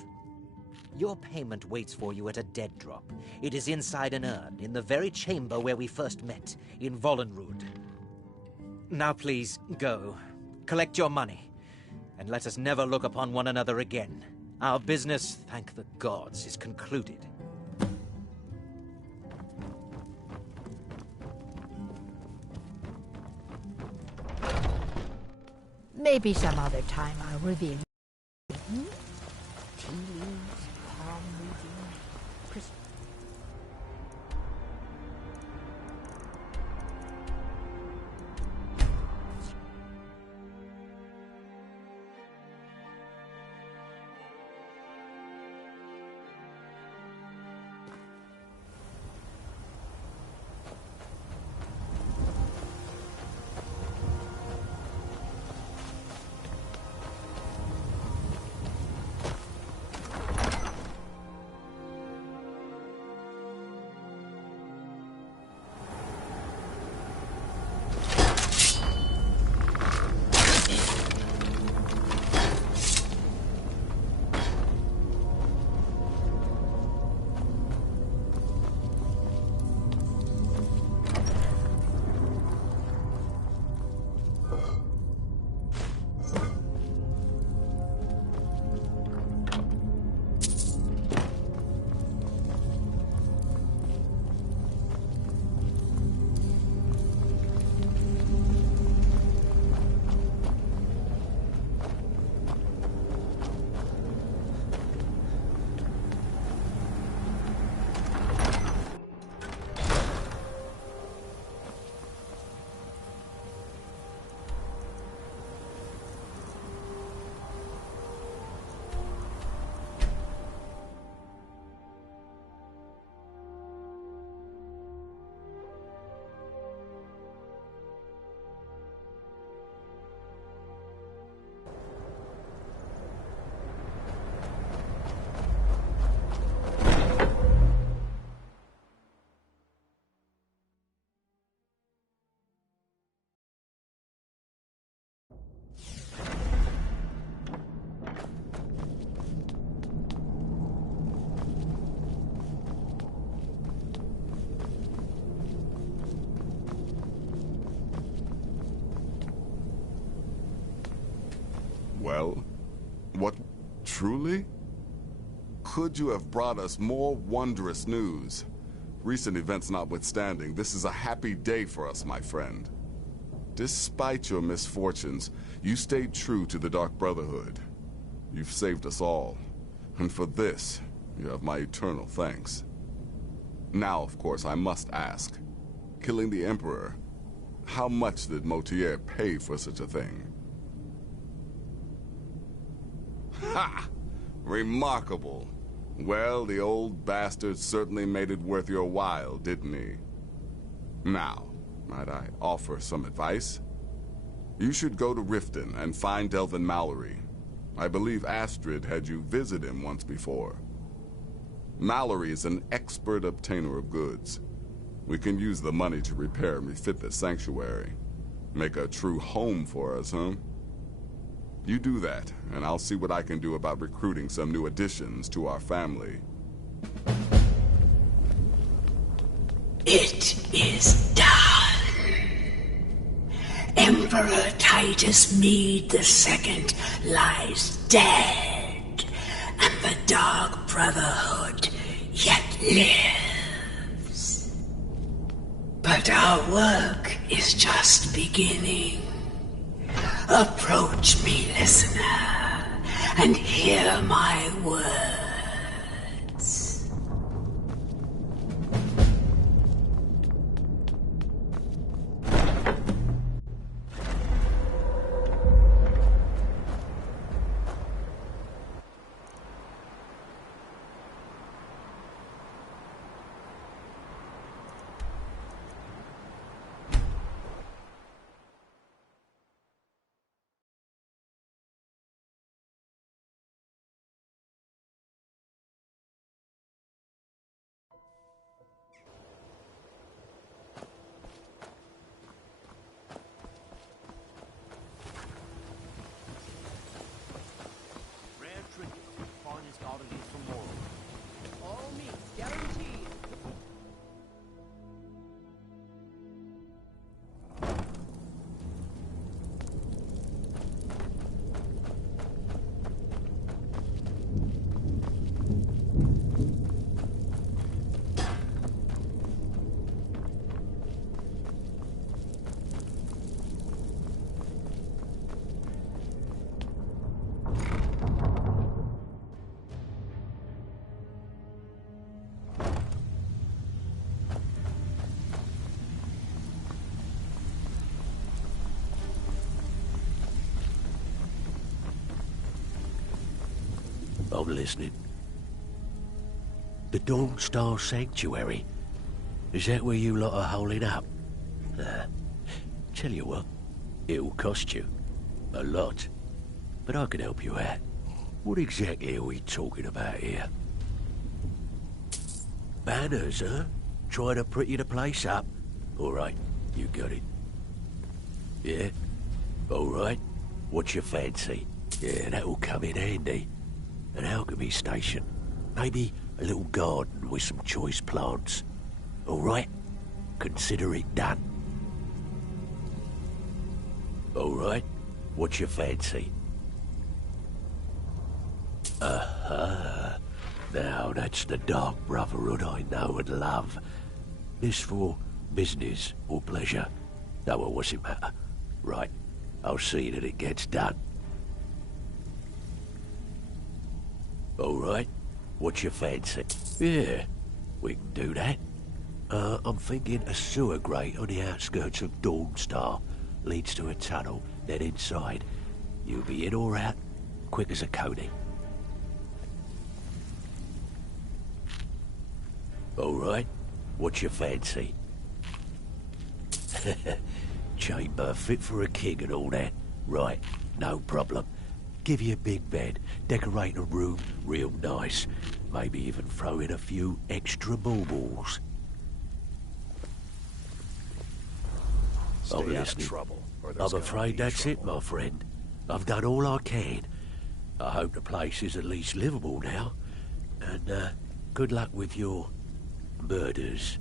Your payment waits for you at a dead drop. It is inside an urn, in the very chamber where we first met, in Vollenrud. Now please, go. Collect your money, and let us never look upon one another again. Our business, thank the gods, is concluded. Maybe some other time I'll reveal. Tea leaves, palm reading, Christmas. Well, what truly? Could you have brought us more wondrous news? Recent events notwithstanding, this is a happy day for us, my friend. Despite your misfortunes, you stayed true to the Dark Brotherhood. You've saved us all, and for this, you have my eternal thanks. Now, of course, I must ask, killing the Emperor, how much did Motier pay for such a thing? Ha! Remarkable. Well, the old bastard certainly made it worth your while, didn't he? Now, might I offer some advice? You should go to Riften and find Delvin Mallory. I believe Astrid had you visit him once before. Mallory is an expert obtainer of goods. We can use the money to repair and refit the sanctuary. Make a true home for us, huh? You do that, and I'll see what I can do about recruiting some new additions to our family. It is done. Emperor Titus Mede II lies dead, and the Dark Brotherhood yet lives. But our work is just beginning. Approach me, listener, and hear my words. I'm listening. The Dawn Star Sanctuary? Is that where you lot are holding up? Tell you what, it'll cost you. A lot. But I can help you out. What exactly are we talking about here? Banners, huh? Trying to pretty the place up? Alright, you got it. Yeah? Alright. What's your fancy? Yeah, that'll come in handy. An alchemy station. Maybe a little garden with some choice plants. Alright? Consider it done. Alright? What's your fancy? Aha. Now that's the Dark Brotherhood I know and love. This for business or pleasure? No, well, what's it matter? Right. I'll see that it gets done. Alright. What's your fancy? Yeah. We can do that. I'm thinking a sewer grate on the outskirts of Dawnstar. Leads to a tunnel, then inside. You'll be in or out, quick as a coney. Alright. What's your fancy? Chamber fit for a king and all that. Right, no problem. Give you a big bed, decorate a room real nice. Maybe even throw in a few extra baubles. Stay out of trouble, or there's I'm gonna afraid be that's trouble. it, my friend. I've done all I can. I hope the place is at least livable now. And, good luck with your murders.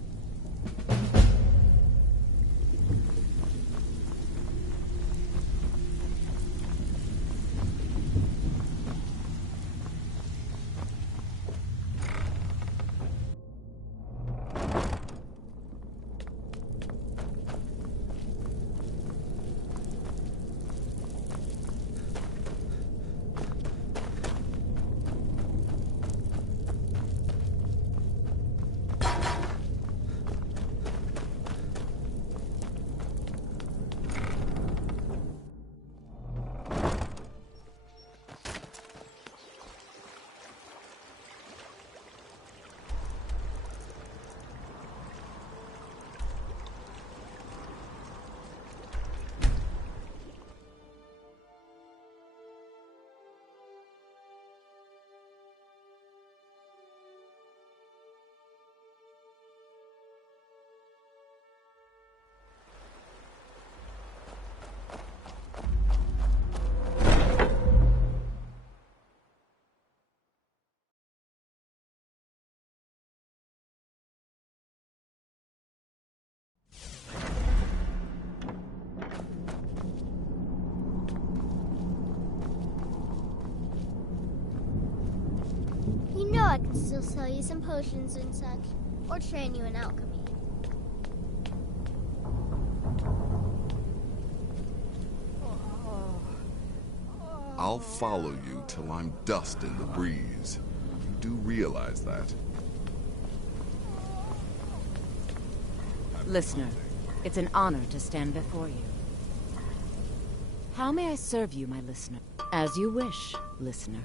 You know I can still sell you some potions and such, or train you in alchemy. I'll follow you till I'm dust in the breeze. You do realize that? Listener, it's an honor to stand before you. How may I serve you, my listener? As you wish, listener.